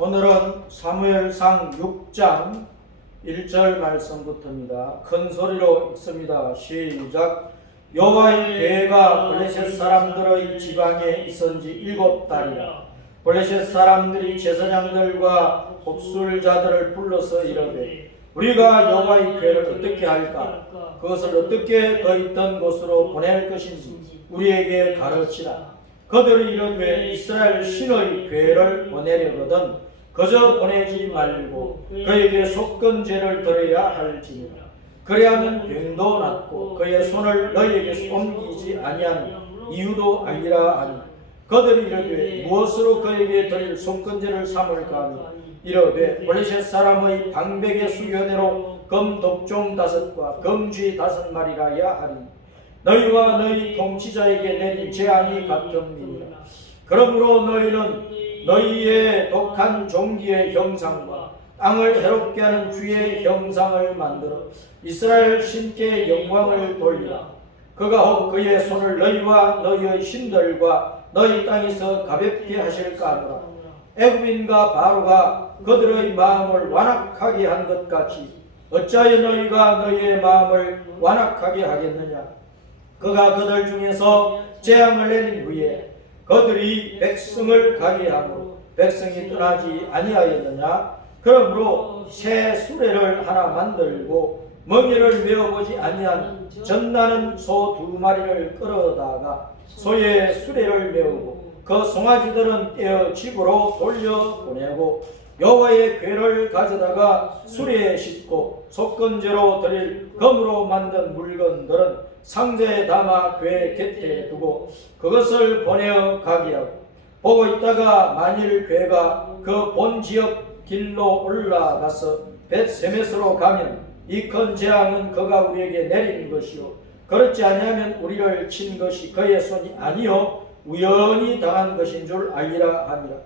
오늘은 사무엘상 6장 1절 말씀부터입니다. 큰 소리로 읽습니다. 시작. 여호와의 괴가 블레셋 사람들의 지방에 있은지 7달이라. 블레셋 사람들이 제사장들과 복술자들을 불러서 이르되 우리가 여호와의 괴를 어떻게 할까? 그것을 어떻게 그 있던 곳으로 보낼 것인지 우리에게 가르치라. 그들이 이르되 이스라엘 신의 괴를 보내려거든 그저 보내지 말고 그에게 속건제를 드려야 할지니라. 그리하면 병도 낫고 그의 손을 너희에게서 옮기지 아니하는 이유도 아니라 하니 그들이 이르되 무엇으로 그에게 드릴 속건제를 삼을까 하니 이르되 블레셋 사람의 방백의 수요대로 금 독종 5과 금쥐 5마리라야 하리. 너희와 너희 통치자에게 내린 재앙이 같음이니라. 그러므로 너희는 너희의 독한 종기의 형상과 땅을 해롭게 하는 주의 형상을 만들어 이스라엘 신께 영광을 돌리라. 그가 혹 그의 손을 너희와 너희의 신들과 너희 땅에서 가볍게 하실까 하노라. 애굽인과 바로가 그들의 마음을 완악하게 한 것 같이 어찌하여 너희가 너희의 마음을 완악하게 하겠느냐. 그가 그들 중에서 재앙을 내린 후에 그들이 백성을 가게 하므로 백성이 떠나지 아니하였느냐. 그러므로 새 수레를 하나 만들고 멍에를 메어보지 아니한 젖나는 소 2마리를 끌어다가 소의 수레를 메우고 그 송아지들은 떼어 집으로 돌려보내고 여호와의 괴를 가져다가 수레에 싣고 속건제로 드릴 금으로 만든 물건들은 상자에 담아 괴 곁에 두고 그것을 보내어 가게 하고 보고 있다가 만일 괴가 그 본 지역 길로 올라가서 벳세메스로 가면 이 큰 재앙은 그가 우리에게 내린 것이요 그렇지 아니하면 우리를 친 것이 그의 손이 아니요 우연히 당한 것인 줄 알리라 하니라.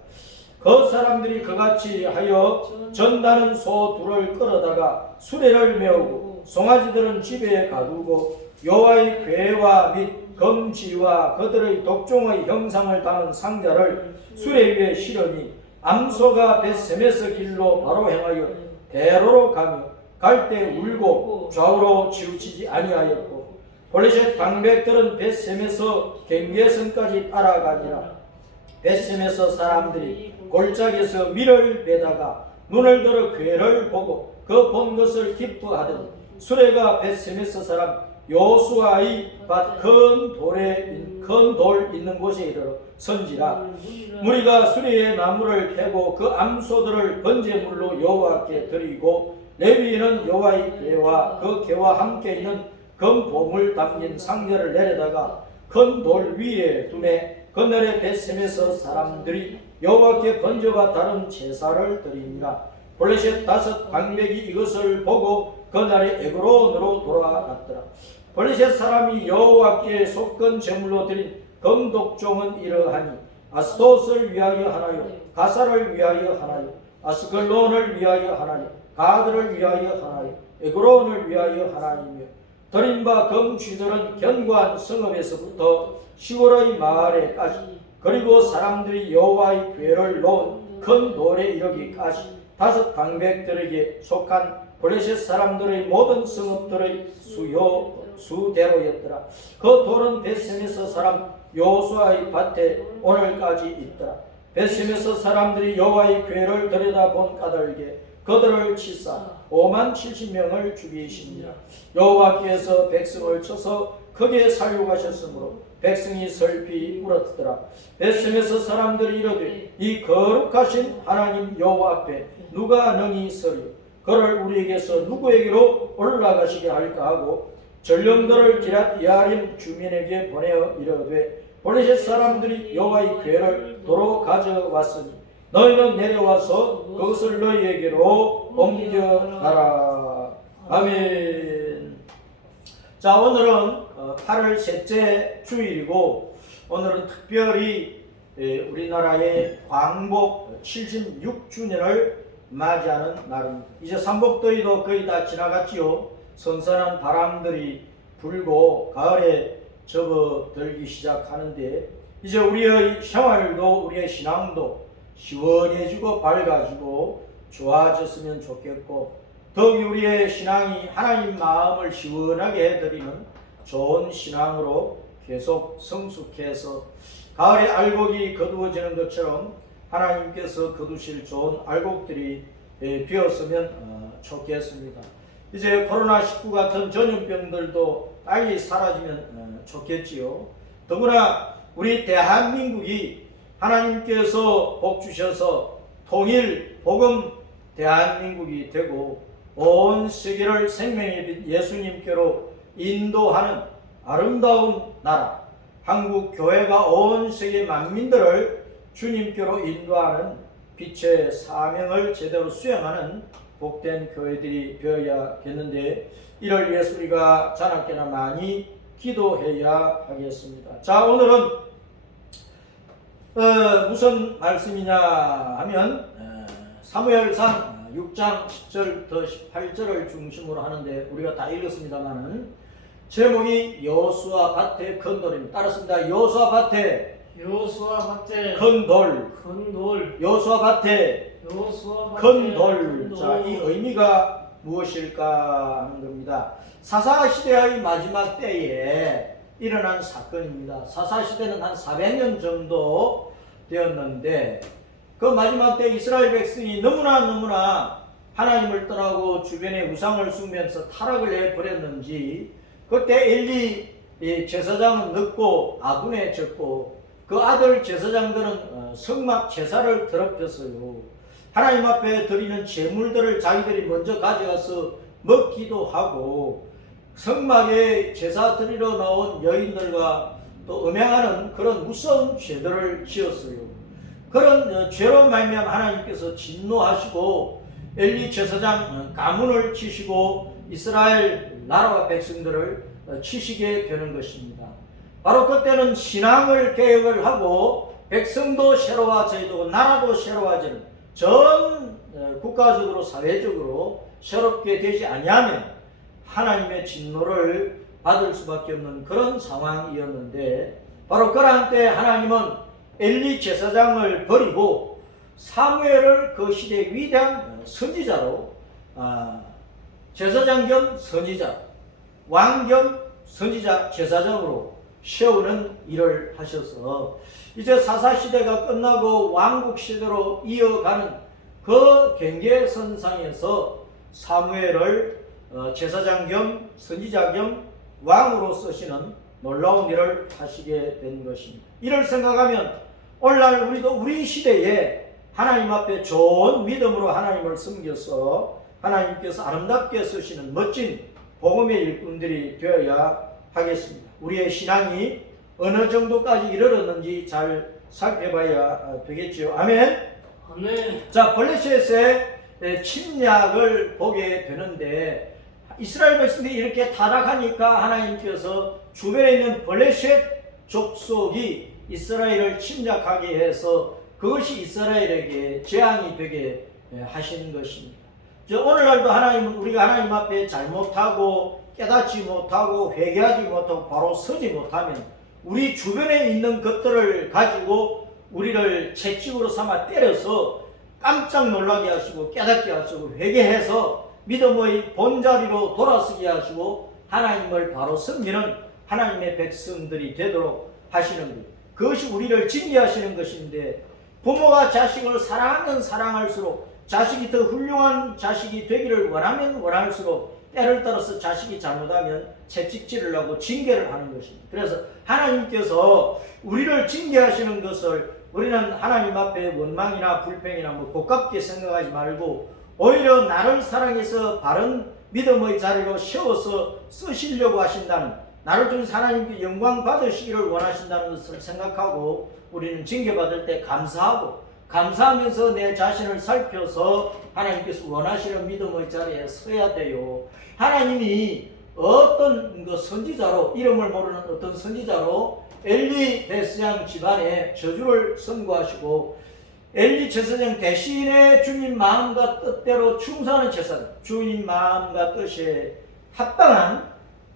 그 사람들이 그같이 하여 전나는 소 2를 끌어다가 수레를 메우고 송아지들은 집에 가두고 여호와의 괴와 및 금쥐와 그들의 독종의 형상을 담은 상자를 수레 위에 실으니 암소가 벳세메스 길로 바로 행하여 대로로 가며 갈 때 울고 좌우로 치우치지 아니하였고 블레셋 방백들은 벳세메스 경계선까지 따라가니라. 벳세메스 사람들이 골짜기에서 밀을 베다가 눈을 들어 괴를 보고 그 본 것을 기뻐하더니 수레가 벳세메스 사람 요수아의 밭 큰 돌 있는 곳에 이르러 선지라. 무리가 수레의 나무를 패고 그 암소들을 번제물로 여호와께 드리고 레위인은 여호와의 괴와 그 괴와 함께 있는 금보물 담긴 상자를 내려다가 큰 돌 위에 두매 그날에 벳세메스 사람들이 여호와께 번제와 다른 제사를 드리니라. 블레셋 5 방백이 이것을 보고 그날에 에그론으로 돌아갔더라. 블레셋 사람이 여호와께 속건 제물로 드린 금독종은 이러하니 아스토스를 위하여 하나요, 가사를 위하여 하나요, 아스글론을 위하여 하나요, 가드를 위하여 하나요, 에그론을 위하여 하나이며 드린 바 금쥐들은 견고한 성읍에서부터 시골의 마을에까지 그리고 사람들이 여호와의 괴를 놓은 큰 돌에 이르기까지 5 방백들에게 속한 블레셋 사람들의 모든 성읍들의 수대로였더라. 그 돌은 벳세메스 사람 요수아의 밭에 오늘까지 있더라. 벳세메스 사람들이 여호와의 괴를 들여다본 까닭에 그들을 치사 50,000명을 죽이시니라. 여호와께서 백성을 쳐서 크게 살육하셨으므로 백성이 슬피 울었더라. 벳세메스 사람들이 이르되 이 거룩하신 하나님 여호와 앞에 누가 능히 서리요? 그를 우리에게서 누구에게로 올라가시게 할까 하고 전령들을 기랏 야림 주민에게 보내어 이르되 블레셋 사람들이 여호와의 괴를 도로 가져왔으니 너희는 내려와서 그것을 너희에게로 옮겨가라. 아멘. 자, 오늘은 8월 셋째 주일이고 오늘은 특별히 우리나라의 광복 76주년을 맞이하는 날입니다. 이제 삼복더위도 거의 다 지나갔지요. 선선한 바람들이 불고 가을에 접어들기 시작하는데 이제 우리의 생활도 우리의 신앙도 시원해지고 밝아지고 좋아졌으면 좋겠고, 더욱이 우리의 신앙이 하나님 마음을 시원하게 해드리는 좋은 신앙으로 계속 성숙해서 가을에 알곡이 거두어지는 것처럼 하나님께서 거두실 좋은 알곡들이 비었으면 좋겠습니다. 이제 코로나19 같은 전염병들도 빨리 사라지면 좋겠지요. 더구나 우리 대한민국이 하나님께서 복 주셔서 통일 복음 대한민국이 되고 온 세계를 생명의 빛 예수님께로 인도하는 아름다운 나라, 한국 교회가 온 세계 만민들을 주님께로 인도하는 빛의 사명을 제대로 수행하는 복된 교회들이 되어야겠는데, 이를 위해서 우리가 자나깨나 많이 기도해야 하겠습니다. 자, 오늘은 무슨 말씀이냐 하면 사무엘상 6장 10절부터 18절을 중심으로 하는데, 우리가 다 읽었습니다만은 제목이 여호수아 밭의 건돌입니다. 따랐습니다. 여호수아 밭의 건돌. 여호수아 밭의 건돌. 자, 이 의미가 무엇일까 하는 겁니다. 사사시대의 마지막 때에 일어난 사건입니다. 사사시대는 한 400년 정도 되었는데, 그 마지막 때 이스라엘 백성이 너무나 하나님을 떠나고 주변에 우상을 숭배하면서 타락을 해버렸는지, 그때 엘리 제사장은 늙고 아둔해졌고 그 아들 제사장들은 성막 제사를 더럽혔어요. 하나님 앞에 드리는 제물들을 자기들이 먼저 가져가서 먹기도 하고, 성막에 제사 드리러 나온 여인들과 또 음행하는 그런 무서운 죄들을 지었어요. 그런 죄로 말미암아 하나님께서 진노하시고 엘리 제사장 가문을 치시고 이스라엘 나라와 백성들을 치시게 되는 것입니다. 바로 그때는 신앙을 개혁을 하고 백성도 새로워져야 나라도 새로워지는, 전 국가적으로 사회적으로 새롭게 되지 아니하면 하나님의 진노를 받을 수밖에 없는 그런 상황이었는데, 바로 그러한 때 하나님은 엘리 제사장을 버리고 사무엘을 그 시대의 위대한 선지자로, 제사장 겸 선지자, 왕 겸 선지자, 제사장으로 세우는 일을 하셔서 이제 사사시대가 끝나고 왕국시대로 이어가는 그 경계선상에서 사무엘을 제사장 겸 선지자 겸 왕으로 쓰시는 놀라운 일을 하시게 된 것입니다. 이를 생각하면 오늘날 우리도 우리 시대에 하나님 앞에 좋은 믿음으로 하나님을 섬겨서 하나님께서 아름답게 쓰시는 멋진 복음의 일꾼들이 되어야 하겠습니다. 우리의 신앙이 어느 정도까지 이르렀는지 잘 살펴봐야 되겠죠. 아멘. 자, 블레셋의 침략을 보게 되는데, 이스라엘 백성들이 이렇게 타락하니까 하나님께서 주변에 있는 블레셋 족속이 이스라엘을 침략하게 해서 그것이 이스라엘에게 재앙이 되게 하신 것입니다. 오늘날도 하나님은 우리가 하나님 앞에 잘못하고 깨닫지 못하고 회개하지 못하고 바로 서지 못하면 우리 주변에 있는 것들을 가지고 우리를 채찍으로 삼아 때려서 깜짝 놀라게 하시고 깨닫게 하시고 회개해서 믿음의 본자리로 돌아서게 하시고 하나님을 바로 섬기는 하나님의 백성들이 되도록 하시는 것, 그것이 우리를 징계하시는 것인데, 부모가 자식을 사랑하면 사랑할수록 자식이 더 훌륭한 자식이 되기를 원하면 원할수록 때를 따라서 자식이 잘못하면 채찍질을 하고 징계를 하는 것입니다. 그래서 하나님께서 우리를 징계하시는 것을 우리는 하나님 앞에 원망이나 불평이나 고깝게 생각하지 말고 오히려 나를 사랑해서 바른 믿음의 자리로 세워서 쓰시려고 하신다는, 나를 통해서 하나님께 영광 받으시기를 원하신다는 것을 생각하고 우리는 징계받을 때 감사하면서 내 자신을 살펴서 하나님께서 원하시는 믿음의 자리에 서야 돼요. 하나님이 어떤 선지자로, 이름을 모르는 어떤 선지자로 엘리 제사장 집안에 저주를 선고하시고 엘리 제사장 대신에 주님 마음과 뜻대로 충성하는 제사장, 주님 마음과 뜻에 합당한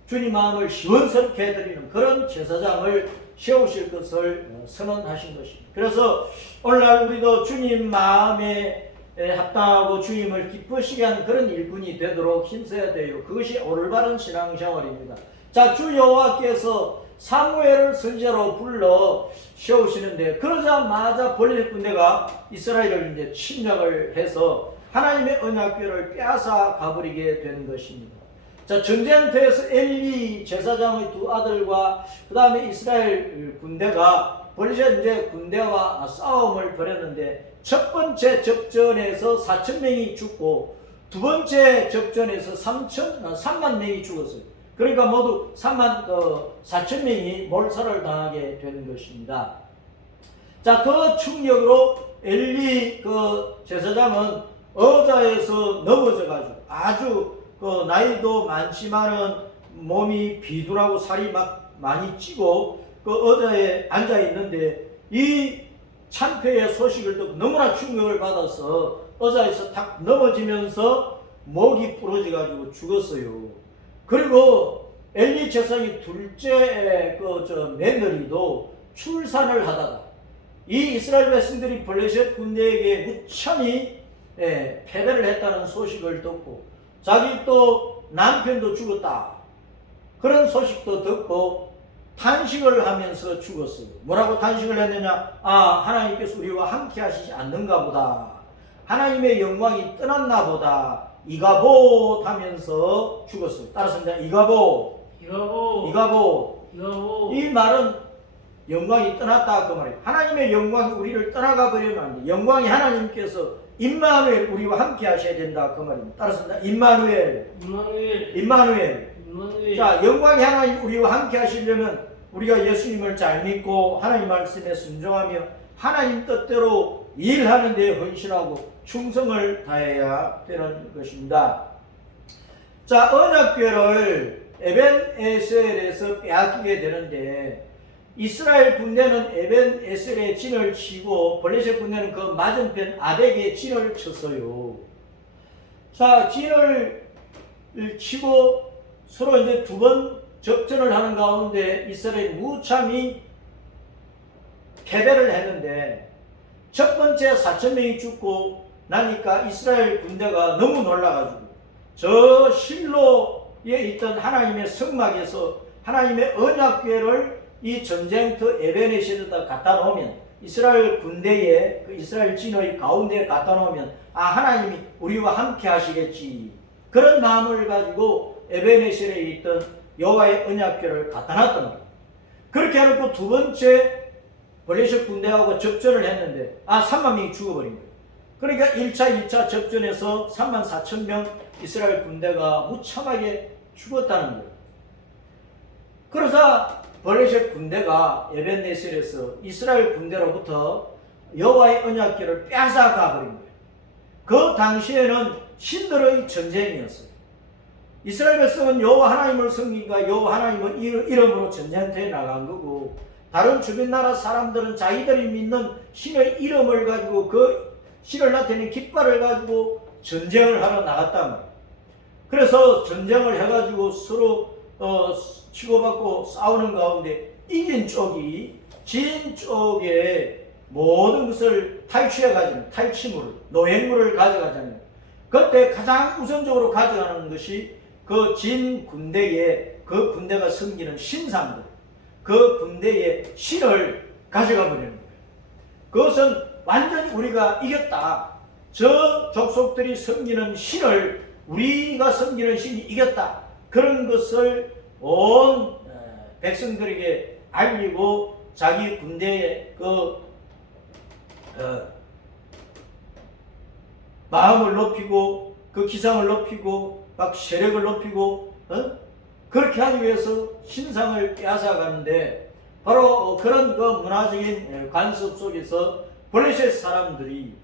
주님 마음을 시원스럽게 해드리는 그런 제사장을 세우실 것을 선언하신 것입니다. 그래서 오늘날 우리도 주님 마음에 합당하고 주님을 기쁘시게 하는 그런 일꾼이 되도록 힘써야 돼요. 그것이 올바른 신앙생활입니다. 자, 주 여호와께서 사무엘을 선지자로 불러 세우시는데, 그러자마자 블레셋 군대가 이스라엘을 이제 침략을 해서 하나님의 언약궤를 빼앗아 가버리게 되는 것입니다. 자, 전쟁터에서 엘리 제사장의 두 아들과 그 다음에 이스라엘 군대가 블레셋 이제 군대와 싸움을 벌였는데, 첫 번째 접전에서 4,000명이 죽고 두 번째 접전에서 3만 명이 죽었어요. 그러니까 모두 4,000명이 몰살을 당하게 되는 것입니다. 자, 그 충격으로 엘리 그 제사장은 의자에서 넘어져가지고 아주 그 나이도 많지만은 몸이 비둔하고 살이 막 많이 찌고 그 의자에 앉아 있는데, 이 참패의 소식을 듣고 너무나 충격을 받아서 의자에서 탁 넘어지면서 목이 부러져가지고 죽었어요. 그리고 엘리 제사장의 둘째 며느리도 출산을 하다가 이 이스라엘 백성들이 블레셋 군대에게 무참히 패배를 했다는 소식을 듣고, 자기 또 남편도 죽었다 그런 소식도 듣고 탄식을 하면서 죽었어요. 뭐라고 탄식을 했느냐? 하나님께서 우리와 함께 하시지 않는가 보다, 하나님의 영광이 떠났나 보다, 이가봇 하면서 죽었어요. 따라서 이제 이가봇. 이 말은 영광이 떠났다 그 말이에요. 하나님의 영광이 우리를 떠나가 버리면 안 돼. 영광이 하나님께서 임마누엘 우리와 함께 하셔야 된다 그 말입니다. 따라서 임마누엘. 자, 영광이 하나님 우리와 함께 하시려면 우리가 예수님을 잘 믿고 하나님 말씀에 순종하며 하나님 뜻대로 일하는 데 헌신하고 충성을 다해야 되는 것입니다. 자, 언약궤를 에벤에셀에서 빼앗기게 되는데, 이스라엘 군대는 에벤에셀에 진을 치고 블레셋 군대는 그 맞은편 아벡에 진을 쳤어요. 자, 진을 치고 서로 이제 두 번 접전을 하는 가운데 이스라엘이 무참히 패배를 했는데, 첫 번째 4,000명이 죽고 나니까 이스라엘 군대가 너무 놀라가지고 저 실로에 있던 하나님의 성막에서 하나님의 언약궤를 이 전쟁터 에벤에셀에다 갖다 놓으면, 이스라엘 군대에 그 이스라엘 진의 가운데에 갖다 놓으면 하나님이 우리와 함께 하시겠지, 그런 마음을 가지고 에벤에셀에 있던 여호와의 언약궤를 갖다 놨던 거예요. 그렇게 해놓고 두 번째 블레셋 군대하고 접전을 했는데 3만 명이 죽어버린 거예요. 그러니까 1차, 2차 접전에서 34,000명 이스라엘 군대가 무참하게 죽었다는 거예요. 그러자 블레셋 군대가 에벤에셀에서 이스라엘 군대로부터 여호와의 언약궤를 빼앗아가 버린 거예요. 그 당시에는 신들의 전쟁이었어요. 이스라엘 백성은 여호와 하나님을 섬기니까 여호와 하나님의 이름으로 전쟁터에 나간 거고, 다른 주변 나라 사람들은 자기들이 믿는 신의 이름을 가지고 그 신을 나타내는 깃발을 가지고 전쟁을 하러 나갔단 말이에요. 그래서 전쟁을 해가지고 서로 치고받고 싸우는 가운데 이긴 쪽이 진 쪽에 모든 것을 탈취해가지고 탈취물을, 노획물을 가져가잖아요. 그때 가장 우선적으로 가져가는 것이 그 진 군대에 그 군대가 섬기는 신상들, 그 군대의 신을 가져가 버리는 거예요. 그것은 완전히 우리가 이겼다. 저 족속들이 섬기는 신을 우리가 섬기는 신이 이겼다. 그런 것을 온 백성들에게 알리고 자기 군대의 마음을 높이고 그 기상을 높이고 막 세력을 높이고 그렇게 하기 위해서 신상을 빼앗아가는데, 바로 그런 그 문화적인 간섭 속에서 블레셋 사람들이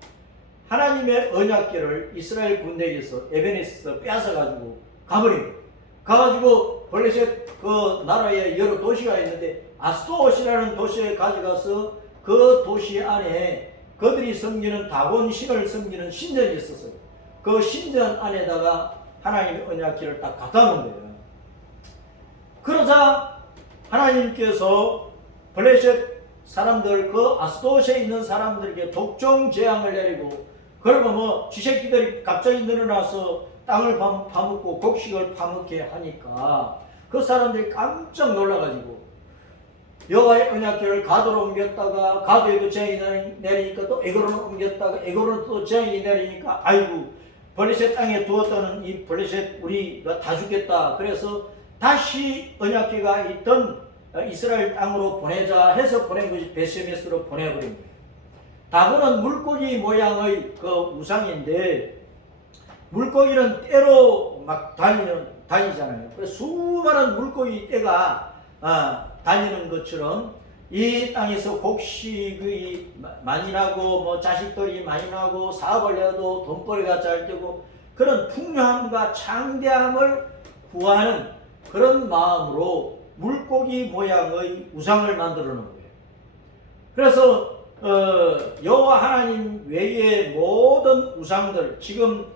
하나님의 언약궤를 이스라엘 군대에게서 에벤에셀에서 빼앗아가지고 가버린 거예요. 가가지고 블레셋 그 나라에 여러 도시가 있는데 아스도옷이라는 도시에 가져가서 그 도시 안에 그들이 섬기는 다곤 신을 섬기는 신전이 있었어요. 그 신전 안에다가 하나님의 언약궤를 딱 갖다 놓은 거예요. 그러자 하나님께서 블레셋 사람들, 그 아스도시에 있는 사람들에게 독종 재앙을 내리고, 그리고 뭐 쥐새끼들이 갑자기 늘어나서 땅을 파먹고 곡식을 파먹게 하니까 그 사람들이 깜짝 놀라가지고 여호와의 언약궤를 가도로 옮겼다가 가도에도 재앙이 내리니까 또 에그로로 옮겼다가 에그로로 또 재앙이 내리니까 아이고 블레셋 땅에 두었다는 이 블레셋 우리가 다 죽겠다. 그래서 다시 언약궤가 있던 이스라엘 땅으로 보내자 해서 보낸 것이 베세메스로 보내버린 거예요. 다곤은 물고기 모양의 그 우상인데, 물고기는 떼로 막 다니잖아요. 그래서 수많은 물고기 떼가 다니는 것처럼 이 땅에서 곡식이 많이 나고 뭐 자식들이 많이 나고 사업을 해도 돈벌이가 잘 되고 그런 풍요함과 창대함을 구하는 그런 마음으로 물고기 모양의 우상을 만들어 놓은 거예요. 그래서 여호와 하나님 외의 모든 우상들, 지금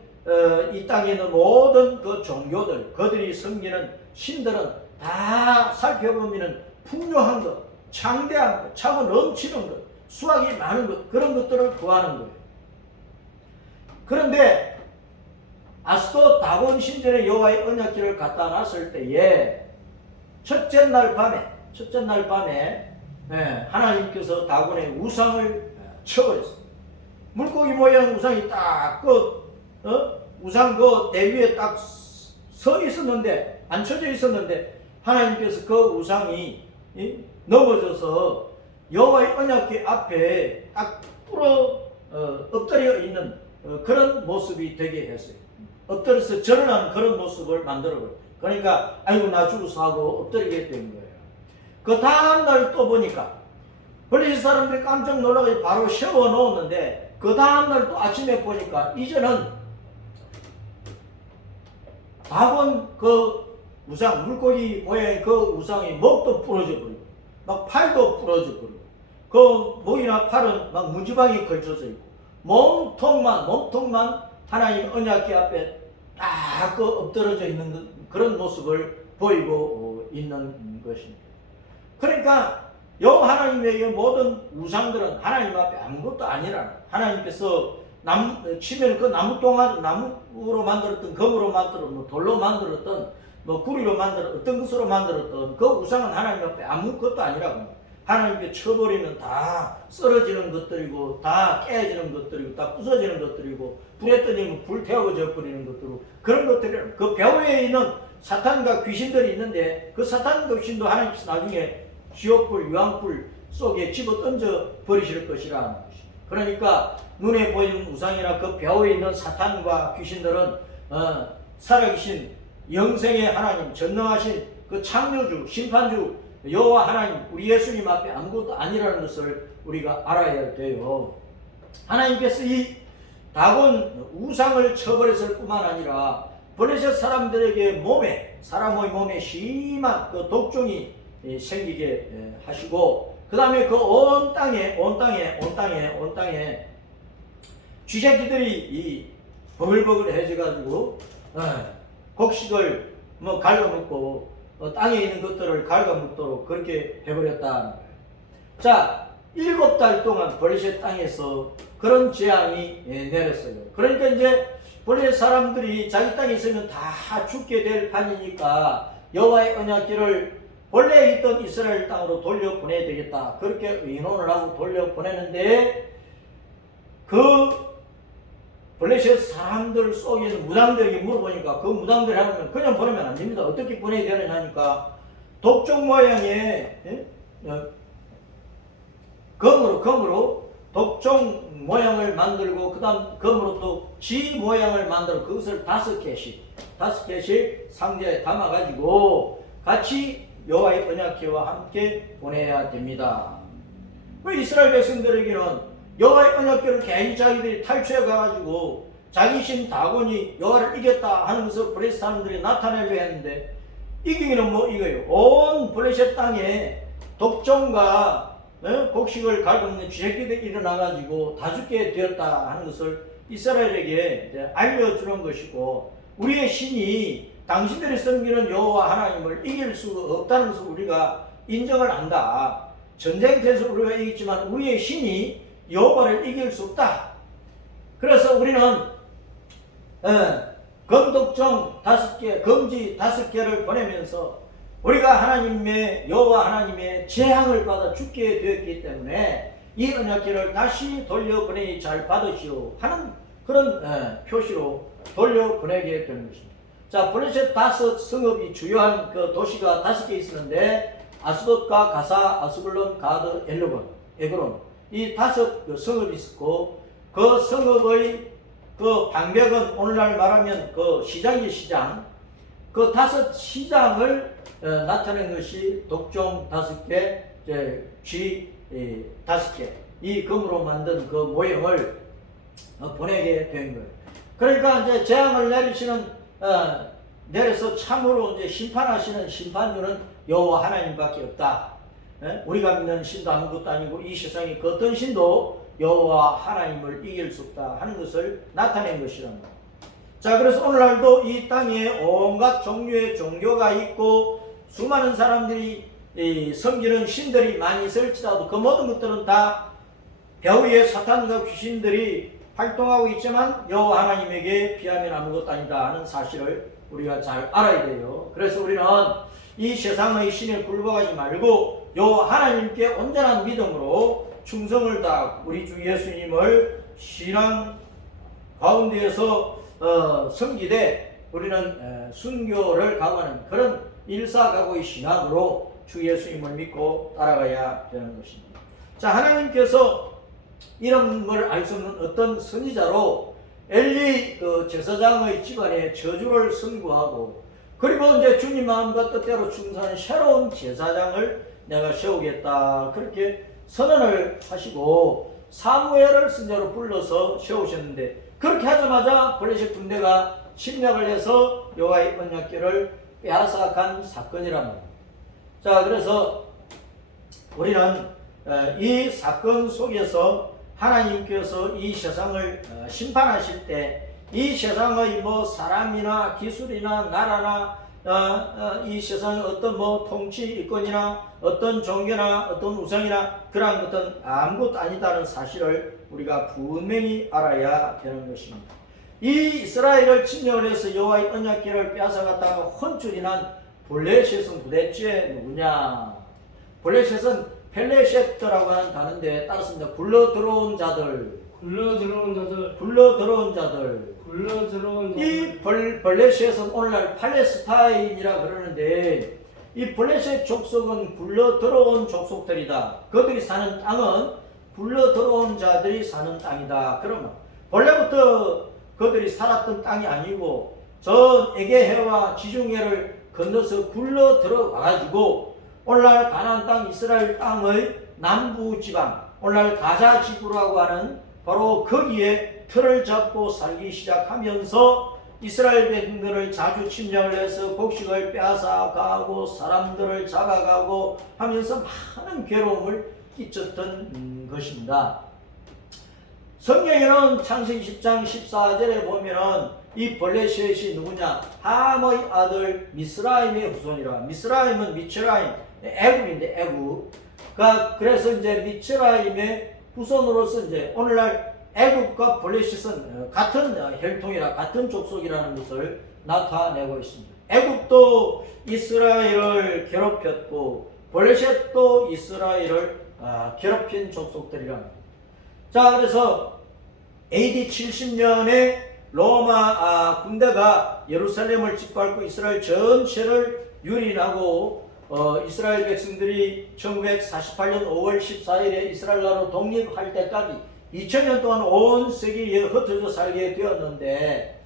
이 땅에 있는 모든 그 종교들, 그들이 섬기는 신들은 다 살펴보면 풍요한 것, 창대한 것, 차고 넘치는 것, 수확이 많은 것, 그런 것들을 구하는 거예요. 그런데 아스도 다곤 신전에 여호와의 언약궤를 갖다 놨을 때에 첫째 날 밤에 하나님께서 다곤의 우상을 쳐버렸어요. 물고기 모양 우상이 딱 우상 그 대 위에 딱 서 있었는데, 앉혀져 있었는데 하나님께서 그 우상이 넘어져서 여호와의 언약궤 앞에 딱 엎드려 있는 그런 모습이 되게 했어요. 엎드려서 절을 하는 그런 모습을 만들어버려요. 그러니까 아이고 나 죽어서 하고 엎드리게 된 거예요. 그 다음날 또 보니까 블레셋 사람들이 깜짝 놀라서 바로 세워 놓았는데, 그 다음날 또 아침에 보니까 이제는 다곤 그 우상, 물고기 모양의 그 우상이 목도 부러져 버리고 막 팔도 부러져 버리고 그 목이나 팔은 막 문지방이 걸쳐져 있고 몸통만 하나님 언약궤 앞에 딱 그 엎드러져 있는 그런 모습을 보이고 있는 것입니다. 그러니까 여호와 하나님에게 모든 우상들은 하나님 앞에 아무것도 아니라, 하나님께서 치면 그 나무로 만들었던, 금으로 만들었던, 뭐 돌로 만들었던, 뭐 구리로 만들었던, 어떤 것으로 만들었던 그 우상은 하나님 앞에 아무것도 아니라고. 하나님께 쳐버리면 다 쓰러지는 것들이고, 다 깨지는 것들이고, 다 부서지는 것들이고, 불에 떠지면 불태워져 버리는 것들이고, 그런 것들이, 그 벼에 있는 사탄과 귀신들이 있는데, 그 사탄과 귀신도 하나님께서 나중에 지옥불, 유황불 속에 집어 던져 버리실 것이라는 것입니다. 그러니까 눈에 보이는 우상이나 그 벼에 있는 사탄과 귀신들은 살아계신 영생의 하나님, 전능하신 그 창조주, 심판주 여호와 하나님, 우리 예수님 앞에 아무것도 아니라는 것을 우리가 알아야 돼요. 하나님께서 이 다곤 우상을 쳐버렸을 뿐만 아니라 블레셋 사람들에게 사람의 몸에 심한 그 독종이 생기게 하시고, 그 다음에 그 온 땅에 쥐새끼들이 버글버글 해져가지고 곡식을 뭐 갉아먹고 땅에 있는 것들을 갉아먹도록 그렇게 해버렸다는 거예요. 자, 7달 동안 블레셋 땅에서 그런 재앙이 내렸어요. 그러니까 이제 블레셋 사람들이 자기 땅에 있으면 다 죽게 될 판이니까 여호와의 언약궤를 본래 있던 이스라엘 땅으로 돌려보내야 되겠다, 그렇게 의논을 하고 돌려보내는데, 그 블레셋 사람들 속에 있는 무당들에게 물어보니까 그 무당들이 하면 그냥 보내면 안 됩니다. 어떻게 보내야 되느냐 하니까 독종 모양의 검으로 독종 모양을 만들고, 그 다음 검으로 또 쥐 모양을 만들어 그것을 5개씩 상자에 담아가지고 같이 여호와의 언약궤와 함께 보내야 됩니다. 이스라엘 백성들에게는 여호와의 언약궤를 괜히 자기들이 탈취해 가지고 자기 신 다곤이 여호와를 이겼다 하는 것을 블레셋 사람들이 나타내려 했는데, 이기기는 뭐 이거예요. 온 블레셋 땅에 독종과 곡식을 갉아먹는 쥐새끼들이 일어나가지고 다 죽게 되었다 하는 것을 이스라엘에게 알려주는 것이고, 우리의 신이 당신들이 섬기는 여호와 하나님을 이길 수 없다는 것을 우리가 인정을 한다. 전쟁터에서 우리가 이겼지만 우리의 신이 여호와를 이길 수 없다. 그래서 우리는 검독정 5개, 금지 5개를 보내면서 우리가 하나님의 여호와 하나님의 재앙을 받아 죽게 되었기 때문에 이 언약궤를 다시 돌려보내니 잘 받으시오 하는 그런 표시로 돌려보내게 되는 것입니다. 자, 블레셋 5 성읍이 주요한 그 도시가 5개 있었는데 아스돗과 가사, 아스글론, 가드, 에그론 이 5 성읍이 있었고 그 성읍의 그 방벽은 오늘날 말하면 그 시장의 시장, 그 5 시장을 나타낸 것이 독종 5개, 쥐 5개, 이 금으로 만든 그 모형을 보내게 된 거예요. 그러니까 이제 재앙을 내려서 참으로 이제 심판하시는 심판주는 여호와 하나님밖에 없다. 우리가 믿는 신도 아무것도 아니고 이 세상의 그 어떤 신도 여호와 하나님을 이길 수 없다 하는 것을 나타낸 것이랍니다. 자, 그래서 오늘날도 이 땅에 온갖 종류의 종교가 있고 수많은 사람들이 섬기는 신들이 많이 있을지라도 그 모든 것들은 다 벼위에 사탄과 귀신들이 활동하고 있지만 여호와 하나님에게 비하면 아무것도 아니다 하는 사실을 우리가 잘 알아야 돼요. 그래서 우리는 이 세상의 신에 굴복하지 말고 여호와 하나님께 온전한 믿음으로 충성을 다하고 우리 주 예수님을 신앙 가운데에서 섬기되 우리는 순교를 각오하는 그런 일사각오의 신앙으로 주 예수님을 믿고 따라가야 되는 것입니다. 자, 하나님께서 이런 걸 알 수 없는 어떤 선지자로 엘리 그 제사장의 집안에 저주를 선고하고 그리고 이제 주님 마음과 뜻대로 충성하는 새로운 제사장을 내가 세우겠다 그렇게 선언을 하시고 사무엘을 선지자로 불러서 세우셨는데 그렇게 하자마자 블레셋 군대가 침략을 해서 여호와의 언약궤를 빼앗아간 사건이랍니다. 자, 그래서 우리는 이 사건 속에서 하나님께서 이 세상을 심판하실 때 이 세상의 뭐 사람이나 기술이나 나라나 이 세상의 어떤 뭐 통치 이권이나 어떤 종교나 어떤 우상이나 그러한 것은 아무것도 아니다는 사실을 우리가 분명히 알아야 되는 것입니다. 이 이스라엘을 침략을 해서 여호와의 언약궤를 빼앗아갔다가 혼쭐이 난 블레셋은 도대체 누구냐? 블레셋은 펠레셋이라고 하는 단어인데 따랐습니다. 굴러 들어온 자들. 이 블레셋은 오늘날 팔레스타인이라 그러는데 이 블레셋 족속은 굴러 들어온 족속들이다. 그들이 사는 땅은 굴러 들어온 자들이 사는 땅이다. 그러면 본래부터 그들이 살았던 땅이 아니고 전 에게해와 지중해를 건너서 굴러 들어와가지고 오늘날 가나안 땅 이스라엘 땅의 남부 지방 오늘날 가자 지구라고 하는 바로 거기에 틀을 잡고 살기 시작하면서 이스라엘 백성들을 자주 침략을 해서 곡식을 빼앗아 가고 사람들을 잡아가고 하면서 많은 괴로움을 끼쳤던 것입니다. 성경에는 창세기 10장 14절에 보면은 이 블레셋이 누구냐? 함의 아들 미스라임의 후손이라. 미스라임은 미츠라임, 애굽인데 애굽. 그래서 이제 미츠라임의 후손으로서 이제 오늘날 애굽과 블레셋은 같은 혈통이라 같은 족속이라는 것을 나타내고 있습니다. 애굽도 이스라엘을 괴롭혔고 블레셋도 이스라엘을 괴롭힌 족속들이랍니다. 자, 그래서 AD 70년에 로마 군대가 예루살렘을 짓밟고 이스라엘 전체를 유린하고 이스라엘 백성들이 1948년 5월 14일에 이스라엘 나라로 독립할 때까지 2000년 동안 온 세계에 흩어져 살게 되었는데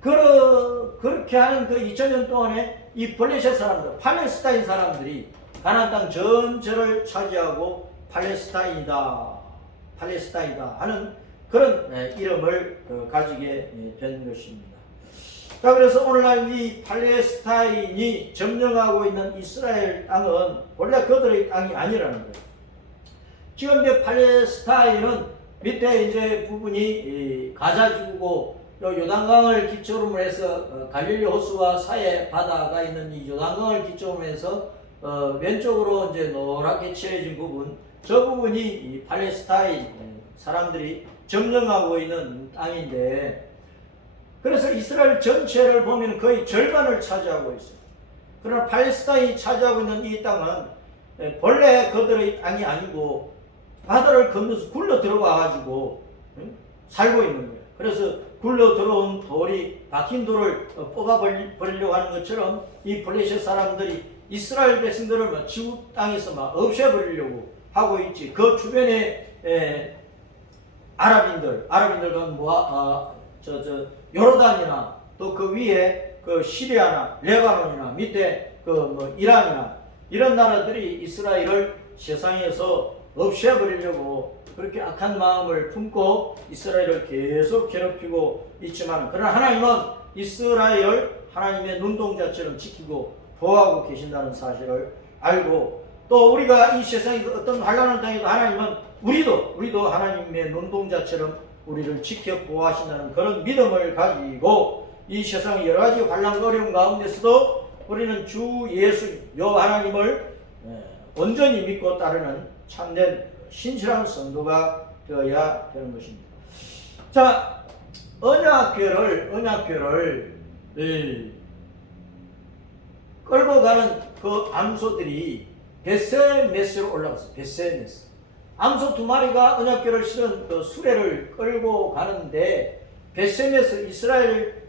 그렇게 하는 그 2000년 동안에 이 블레셋 사람들, 팔레스타인 사람들이 가나안 땅 전체를 차지하고 팔레스타인이다 하는 그런 이름을 가지게 된 것입니다. 자, 그래서 오늘날 이 팔레스타인이 점령하고 있는 이스라엘 땅은 원래 그들의 땅이 아니라는 거예요. 지금 이제 팔레스타인은 밑에 이제 부분이 가자지구고 요단강을 기초로 해서 갈릴리 호수와 사이에 바다가 있는 이 요단강을 기초로 해서 왼쪽으로 이제 노랗게 칠해진 부분, 저 부분이 이 팔레스타인 사람들이 점령하고 있는 땅인데, 그래서 이스라엘 전체를 보면 거의 절반을 차지하고 있어요. 그러나 팔레스타인이 차지하고 있는 이 땅은 본래 그들의 땅이 아니고 바다를 건너서 굴러 들어와 가지고 살고 있는 거예요. 그래서 굴러 들어온 돌이 박힌 돌을 뽑아 버리려고 하는 것처럼 이 블레셋 사람들이 이스라엘 백성들을 막 지구 땅에서 막 없애버리려고 하고 있지. 그 주변에 아랍인들과 요르단이나 또 그 위에 그 시리아나 레바논이나 밑에 그 이란이나 이런 나라들이 이스라엘을 세상에서 없애버리려고 그렇게 악한 마음을 품고 이스라엘을 계속 괴롭히고 있지만, 그러나 하나님은 이스라엘을 하나님의 눈동자처럼 지키고 보호하고 계신다는 사실을 알고, 또 우리가 이 세상에서 어떤 환난을 당해도 하나님은 우리도 하나님의 눈동자처럼 우리를 지켜 보호하신다는 그런 믿음을 가지고 이 세상의 여러 가지 환난과 어려움 가운데서도 우리는 주 예수 하나님을 온전히 믿고 따르는 참된 신실한 성도가 되어야 되는 것입니다. 자, 언약궤를 끌고 가는 그 암소들이 벳세메스로 올라갔어요. 벳세메스. 암소 2마리가 언약궤를 실은 그 수레를 끌고 가는데, 벳세메스 이스라엘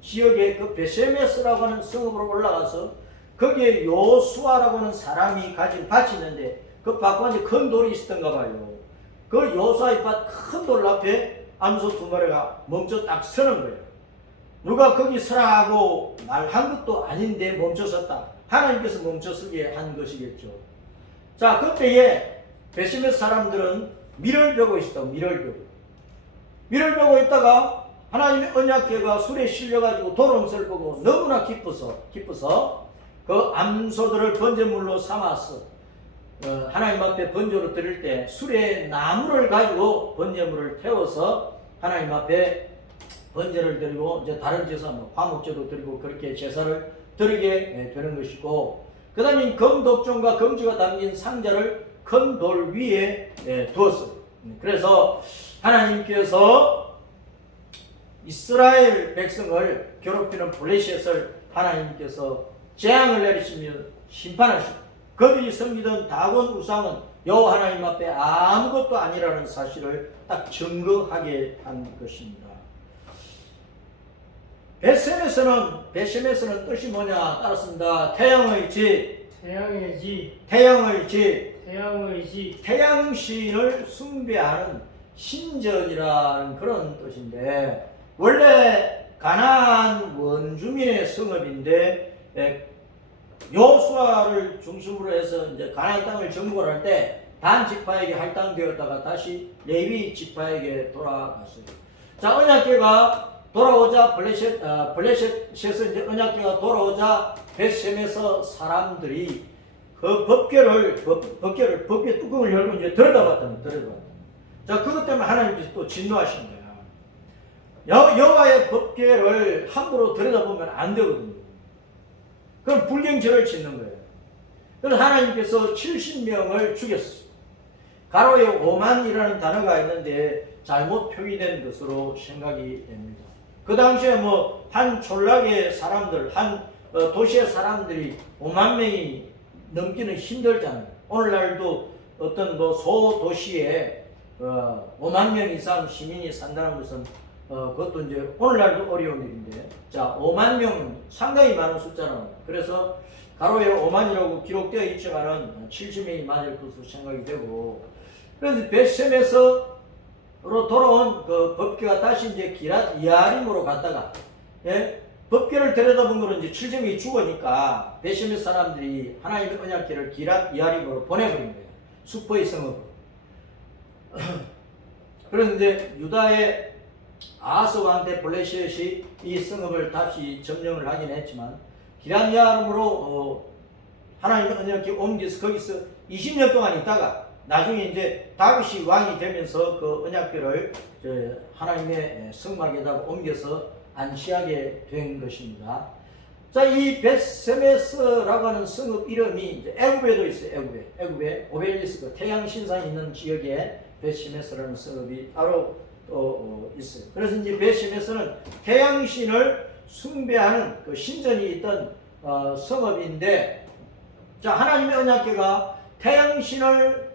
지역에 그 벳세메스라고 하는 성읍으로 올라가서 거기에 요수아라고 하는 사람이 가진 밭이 있는데 그 밭가운데 큰 돌이 있었던가 봐요. 그 요수아의 밭 큰 돌 앞에 암소 2마리가 멈춰 딱 서는 거예요. 누가 거기 서라고 말한 것도 아닌데 멈춰섰다. 하나님께서 멈춰서게 한 것이겠죠. 자, 그때에 벳세메스 사람들은 밀을 베고 있었다. 밀을 베고 있다가 하나님의 언약궤가 술에 실려가지고 도롱스를 보고 너무나 기뻐서 그 암소들을 번제물로 삼아서 하나님 앞에 번제로 드릴 때 술에 나무를 가지고 번제물을 태워서 하나님 앞에 번제를 드리고 이제 다른 제사 화목제도 드리고 그렇게 제사를 드리게 되는 것이고, 그 다음에 금독종과 금주가 담긴 상자를 큰 돌 위에 두었어요. 그래서 하나님께서 이스라엘 백성을 괴롭히는 블레셋을 하나님께서 재앙을 내리시며 심판하시고, 그들이 섬기던 다곤 우상은 여호와 하나님 앞에 아무것도 아니라는 사실을 딱 증거하게 한 것입니다. 벳세메스는 뜻이 뭐냐 따랐습니다. 태양의 집, 태양신을 숭배하는 신전이라는 그런 뜻인데, 원래 가나안 원주민의 성읍인데 요수아를 중심으로 해서 이제 가나안 땅을 정복할 때 단 지파에게 할당되었다가 다시 레위 지파에게 돌아갔어요. 자, 언약궤가 돌아오자 블레셋에서 이제 언약궤가 돌아오자 벳셈에서 사람들이 그 법궤 뚜껑을 열고 이제 들여다봤다. 자, 그것 때문에 하나님께서 또 진노하신 거야. 여호와의 법궤를 함부로 들여다보면 안 되거든요. 그럼 불경죄를 짓는 거예요. 그래서 하나님께서 70명을 죽였어요. 가로에 오만이라는 단어가 있는데 잘못 표기된 것으로 생각이 됩니다. 그 당시에 한 촌락의 사람들, 한 도시의 사람들이 5만 명이 넘기는 힘들잖아요. 오늘날도 어떤 소도시에 5만 명 이상 시민이 산다는 것은 그것도 이제 오늘날도 어려운 일인데, 자, 5만 명은 상당히 많은 숫자라는 거예요. 그래서 가로에 5만이라고 기록되어 있지만은 70명이 맞을 것으로 생각이 되고, 그래서 벳셈에서로 돌아온 그 법궤가 다시 이제 기랏 이아림으로 갔다가, 법궤를 들여다본 거로 이제 70명이 죽으니까 벳셈의 사람들이 하나님의 언약궤를 기랏 이아림으로 보내버린 거예요. 수포의 성읍으로. 그래서 이제 유다의 아하스 왕 때 블레셋이 이 성읍을 다시 점령을 하긴 했지만, 기랏 이아림으로 하나님의 언약궤 옮겨서 거기서 20년 동안 있다가 나중에 이제 다윗이 왕이 되면서 그 언약궤를 하나님의 성막에다가 옮겨서 안치하게 된 것입니다. 자, 이 벳세메스라고 하는 성읍 이름이 이제 애굽에도 있어요. 애굽에 오벨리스크 태양 신상이 있는 지역에 벳세메스라는 성읍이 따로 있어요. 그래서 이제 벳세메스는 태양신을 숭배하는 그 신전이 있던 성읍인데, 자, 하나님의 언약궤가 태양신을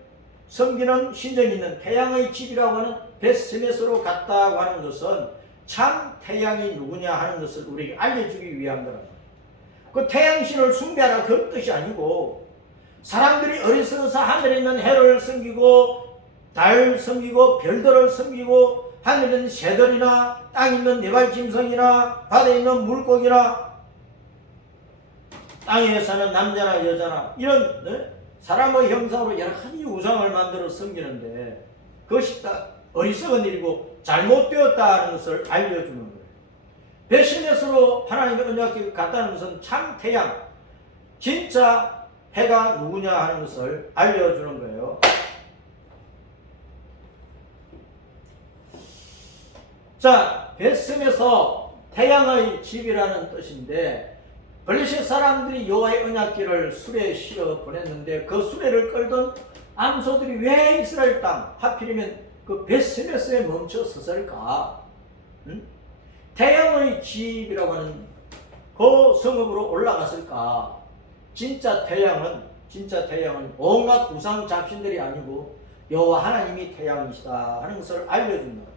섬기는 신전이 있는 태양의 집이라고 하는 벳세메스로 갔다고 하는 것은 참 태양이 누구냐 하는 것을 우리에게 알려주기 위한 거랍니다. 그 태양신을 숭배하라 그런 뜻이 아니고, 사람들이 어리석어서 하늘에 있는 해를 섬기고 달 섬기고 별들을 섬기고 하늘에 있는 새들이나 땅에 있는 네발짐승이나 바다에 있는 물고기나 땅에 사는 남자나 여자나 이런 사람의 형상으로 여러 가지 우상을 만들어 섬기는데, 그것이 다 어리석은 일이고 잘못되었다는 것을 알려주는 거예요. 벳세메스로 하나님의 언약궤가 갔다는 것은 참 태양, 진짜 해가 누구냐 하는 것을 알려주는 거예요. 자, 벳세메스 태양의 집이라는 뜻인데, 블레셋 사람들이 여호와의 언약궤를 수레에 실어 보냈는데 그 수레를 끌던 암소들이 왜 이스라엘 땅 하필이면 그 벳세메스에 멈춰 섰을까? 태양의 집이라고 하는 그 성읍으로 올라갔을까? 진짜 태양은 온갖 우상 잡신들이 아니고 여호와 하나님이 태양이시다 하는 것을 알려준다.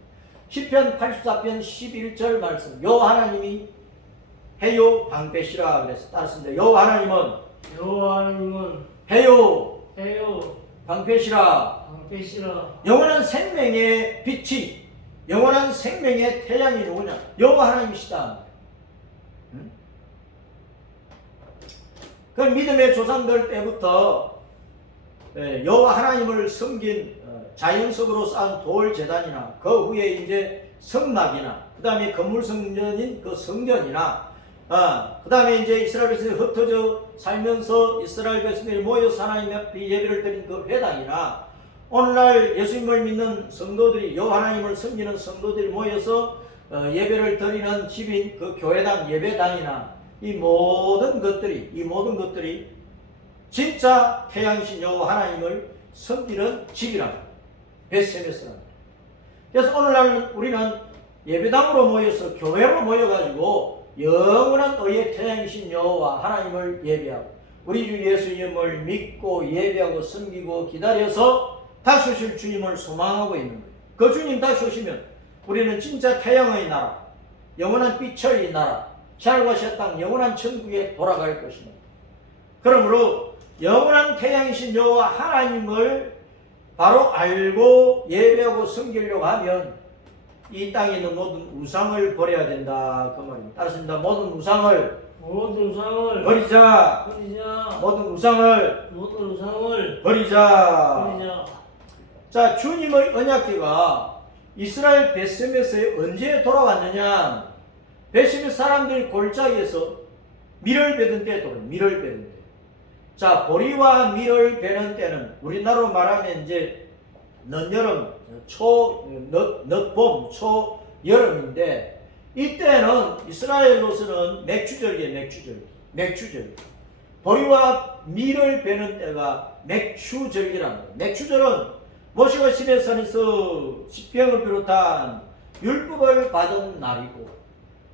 시편 84편 11절 말씀, 여호와 하나님이 해요 방패시라 그래서 따랐습니다. 여호와 하나님은 해요 방패시라. 영원한 생명의 빛이, 영원한 생명의 태양이 누구냐? 여호와 하나님이시다. 그 믿음의 조상들 때부터 여호와 하나님을 섬긴 자연석으로 쌓은 돌 제단이나 그 후에 이제 성막이나 그 다음에 건물 성전인 그 성전이나 그 다음에 이제 이스라엘 백성들이 흩어져 살면서 이스라엘 백성들이 모여서 하나님 앞에 예배를 드린 그 회당이나 오늘날 예수님을 믿는 성도들이 여호와 하나님을 섬기는 성도들이 모여서 예배를 드리는 집인 그 교회당 예배당이나 이 모든 것들이 진짜 태양신 여호와 하나님을 섬기는 집이랍니다. 벳세메스랍니다. 그래서 오늘날 우리는 예배당으로 모여서 교회로 모여가지고 영원한 의의 태양이신 여호와 하나님을 예배하고 우리 주 예수님을 믿고 예배하고 섬기고 기다려서 다시 오실 주님을 소망하고 있는 거예요. 그 주님 다시 오시면 우리는 진짜 태양의 나라, 영원한 빛의 나라, 하늘과 새 땅 영원한 천국에 돌아갈 것입니다. 그러므로 영원한 태양이신 여호와 하나님을 바로 알고 예배하고 섬기려고 하면 이 땅에 있는 모든 우상을 버려야 된다 그 말입니다. 따라서 모든 우상을 버리자. 모든 우상을 버리자. 자, 주님의 언약궤가 이스라엘 벳세메스에 언제 돌아왔느냐? 벳세메스 사람들이 골짜기에서 밀을 베던 때 밀을 때. 자, 보리와 밀을 베는 때는 우리나라로 말하면 이제 늦여름, 늦봄, 초여름인데 이때는 이스라엘로서는 맥추절기예요. 맥추절. 보리와 밀을 베는 때가 맥추절기라는 거예요. 맥추절은 모세가 시내산에서 십계명을 비롯한 율법을 받은 날이고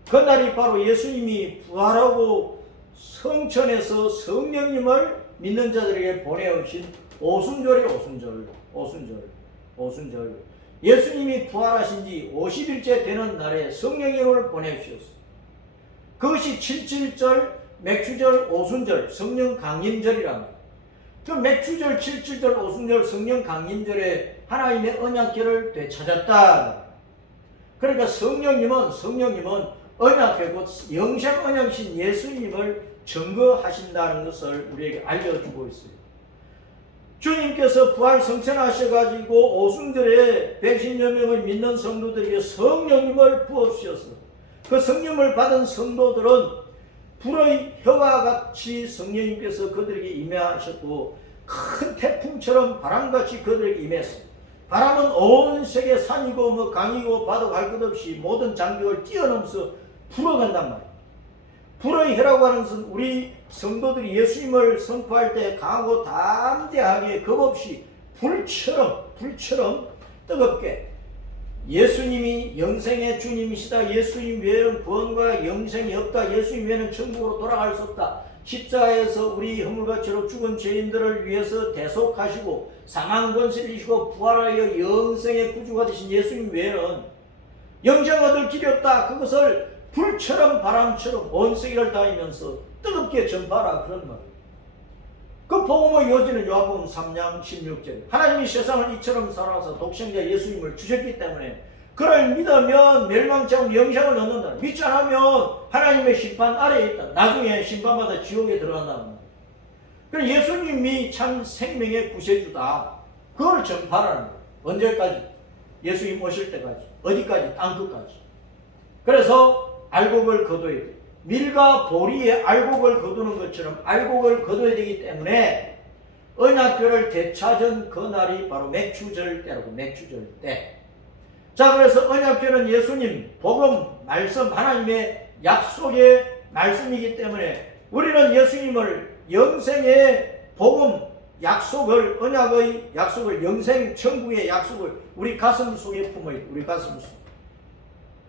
그 날이 바로 예수님이 부활하고 성천에서 성령님을 믿는 자들에게 보내오신 오순절이에요. 오순절. 예수님이 부활하신 지 50일째 되는 날에 성령님을 보내주셨어요. 그것이 77절, 맥추절, 오순절, 성령 강림절이랍니다. 그 맥추절, 77절, 오순절, 성령 강림절에 하나님의 언약궤를 되찾았다. 그러니까 성령님은 언약궤 곧 영생 언약이신 예수님을 증거하신다는 것을 우리에게 알려주고 있어요. 주님께서 부활 성천하셔가지고 오순절에 110여 명을 믿는 성도들에게 성령님을 부어주셨어. 그 성령을 받은 성도들은 불의 혀와 같이 성령님께서 그들에게 임하셨고 큰 태풍처럼 바람같이 그들에게 임했어. 바람은 온 세계 산이고 뭐 강이고 바다 갈 것 없이 모든 장벽을 뛰어넘어서 불어간단 말이야. 불의 해라고 하는 것은 우리 성도들이 예수님을 선포할 때 강하고 담대하게 겁없이 불처럼 뜨겁게 예수님이 영생의 주님이시다. 예수님 외에는 구원과 영생이 없다. 예수님 외에는 천국으로 돌아갈 수 없다. 십자가에서 우리 허물과 죄로 죽은 죄인들을 위해서 대속하시고 사망 권세를 이시고 부활하여 영생의 구주가 되신 예수님 외에는 영생 얻을 길이 없다. 그것을 불처럼 바람처럼 온 세계를 다니면서 뜨겁게 전파하라. 그런 말이에요. 그 복음의 요지는 요한복음 3장 16절. 하나님이 세상을 이처럼 사랑하사 독생자 예수님을 주셨기 때문에 그를 믿으면 멸망치 않고 영생을 얻는다. 믿지 않으면 하나님의 심판 아래에 있다. 나중에 심판받아 지옥에 들어간다는 거예요. 그래서 예수님이 참 생명의 구세주다. 그걸 전파하라는 거예요. 언제까지? 예수님 오실 때까지. 어디까지? 땅끝까지. 그래서 알곡을 거둬야 돼요. 밀과 보리에 알곡을 거두는 것처럼 알곡을 거둬야 되기 때문에 언약궤를 되찾은 그날이 바로 맥추절 때라고. 맥추절 때. 자, 그래서 언약궤는 예수님, 복음, 말씀, 하나님의 약속의 말씀이기 때문에 우리는 예수님을 영생의 복음, 약속을, 언약의 약속을, 영생, 천국의 약속을 우리 가슴 속에 품어야 돼. 우리 가슴 속에.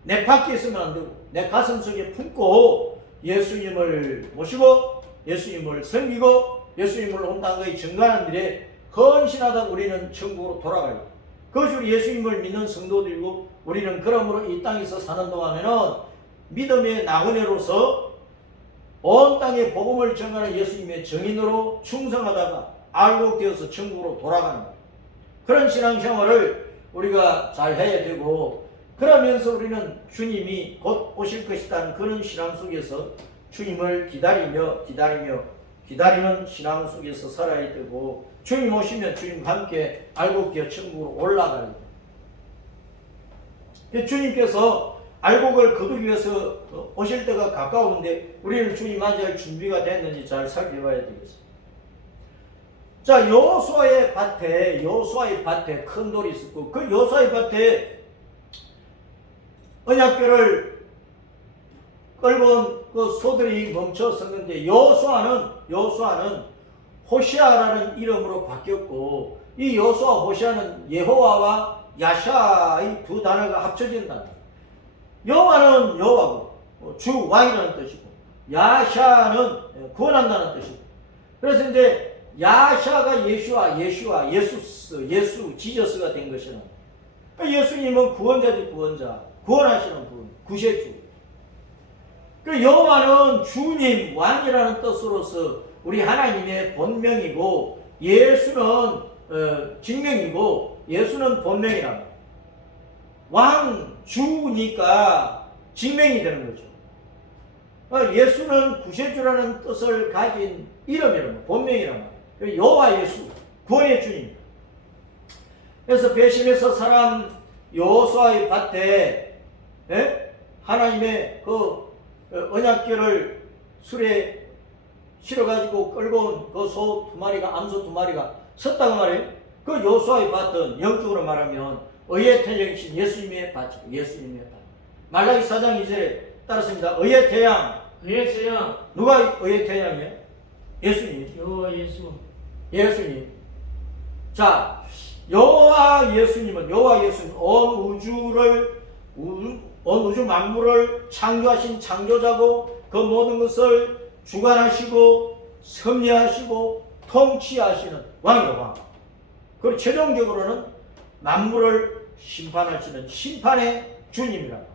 내 밖에 있으면 안 되고 내 가슴 속에 품고 예수님을 모시고 예수님을 섬기고 예수님을 온 땅에 증거하는 일에 헌신하다 우리는 천국으로 돌아가야 돼. 그것이 우리 예수님을 믿는 성도들이고 우리는 그러므로 이 땅에서 사는 동안에는 믿음의 나그네로서 온 땅에 복음을 전하는 예수님의 증인으로 충성하다가 알곡되어서 천국으로 돌아가는 거예요. 그런 신앙생활을 우리가 잘 해야 되고 그러면서 우리는 주님이 곧 오실 것이라는 그런 신앙 속에서 주님을 기다리는 신앙 속에서 살아야 되고 주님 오시면 주님과 함께 알곡되어 천국으로 올라가야 돼요. 주님께서 알곡을 거두기 위해서 오실 때가 가까운데 우리는 주님 맞이할 준비가 됐는지 잘 살펴봐야 되겠습니다. 자, 여호수아의 밭에 큰 돌이 있었고 그 여호수아의 밭에 언약궤를 끌고 온 그 소들이 멈춰 섰는데 여호수아는 호시아라는 이름으로 바뀌었고 이 여호수아 호시아는 여호와와 야샤의 두 단어가 합쳐진다. 여호와는 여호와고 주 왕이라는 뜻이고 야샤는 구원한다는 뜻이고 그래서 이제 야샤가 예수 지저스가 된 것이라. 예수님은 구원자 구원하시는 분, 구세주. 그 여호와는 주님, 왕이라는 뜻으로서 우리 하나님의 본명이고 예수는 직명이고 예수는 본명이랍니다. 왕, 주니까 직명이 되는 거죠. 예수는 구세주라는 뜻을 가진 이름이랍니다. 본명이랍니다. 여호와 예수, 구원의 주님. 그래서 배심에서 살한 여호수아의 밭에 하나님의 그 언약궤를 술에 실어가지고 끌고 온 그 소 두 마리가 암소 두 마리가 섰다고 말해요. 그 여호수아의 밭은 영적으로 말하면 의의 태양이신 예수님의 밭이고 예수님의 밭. 말라기 4장 2절에 따랐습니다. 의의 태양. 누가 의의 태양이에요? 예수님. 여호와 예수. 예수님. 자, 여호와 예수님은 온 우주 만물을 창조하신 창조자고 그 모든 것을 주관하시고 섭리하시고 통치하시는 왕이다. 왕. 그리고 최종적으로는 만물을 심판하시는 심판의 주님이라고.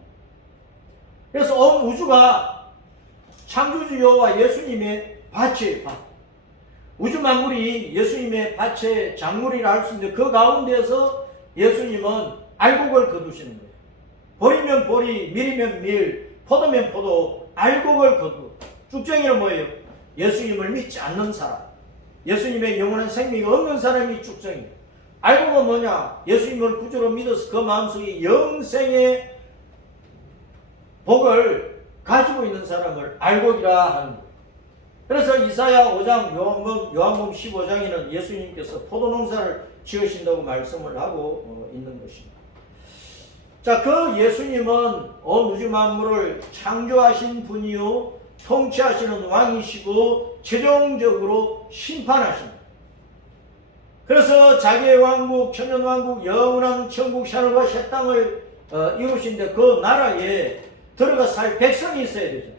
그래서 온 우주가 창조주 여호와 예수님의 밭이에요. 밭. 우주 만물이 예수님의 밭의 작물이라 할 수 있는데 그 가운데서 예수님은 알곡을 거두시는 거예요. 보리면 보리, 밀이면 밀, 포도면 포도, 알곡을 거두. 쭉정이는 뭐예요? 예수님을 믿지 않는 사람. 예수님의 영원한 생명이 없는 사람이 쭉정이에요. 알곡은 뭐냐? 예수님을 구주로 믿어서 그 마음속에 영생의 복을 가지고 있는 사람을 알곡이라 하는 거예요. 그래서 이사야 5장, 요한복음 15장에는 예수님께서 포도농사를 지으신다고 말씀을 하고 있는 것입니다. 자, 그 예수님은 온 우주 만물을 창조하신 분이요 통치하시는 왕이시고 최종적으로 심판하십니다. 그래서 자기의 왕국, 천년왕국, 영원한 천국 샤넬과 새 땅을 이루신데 그 나라에 들어가 살 백성이 있어야 되죠.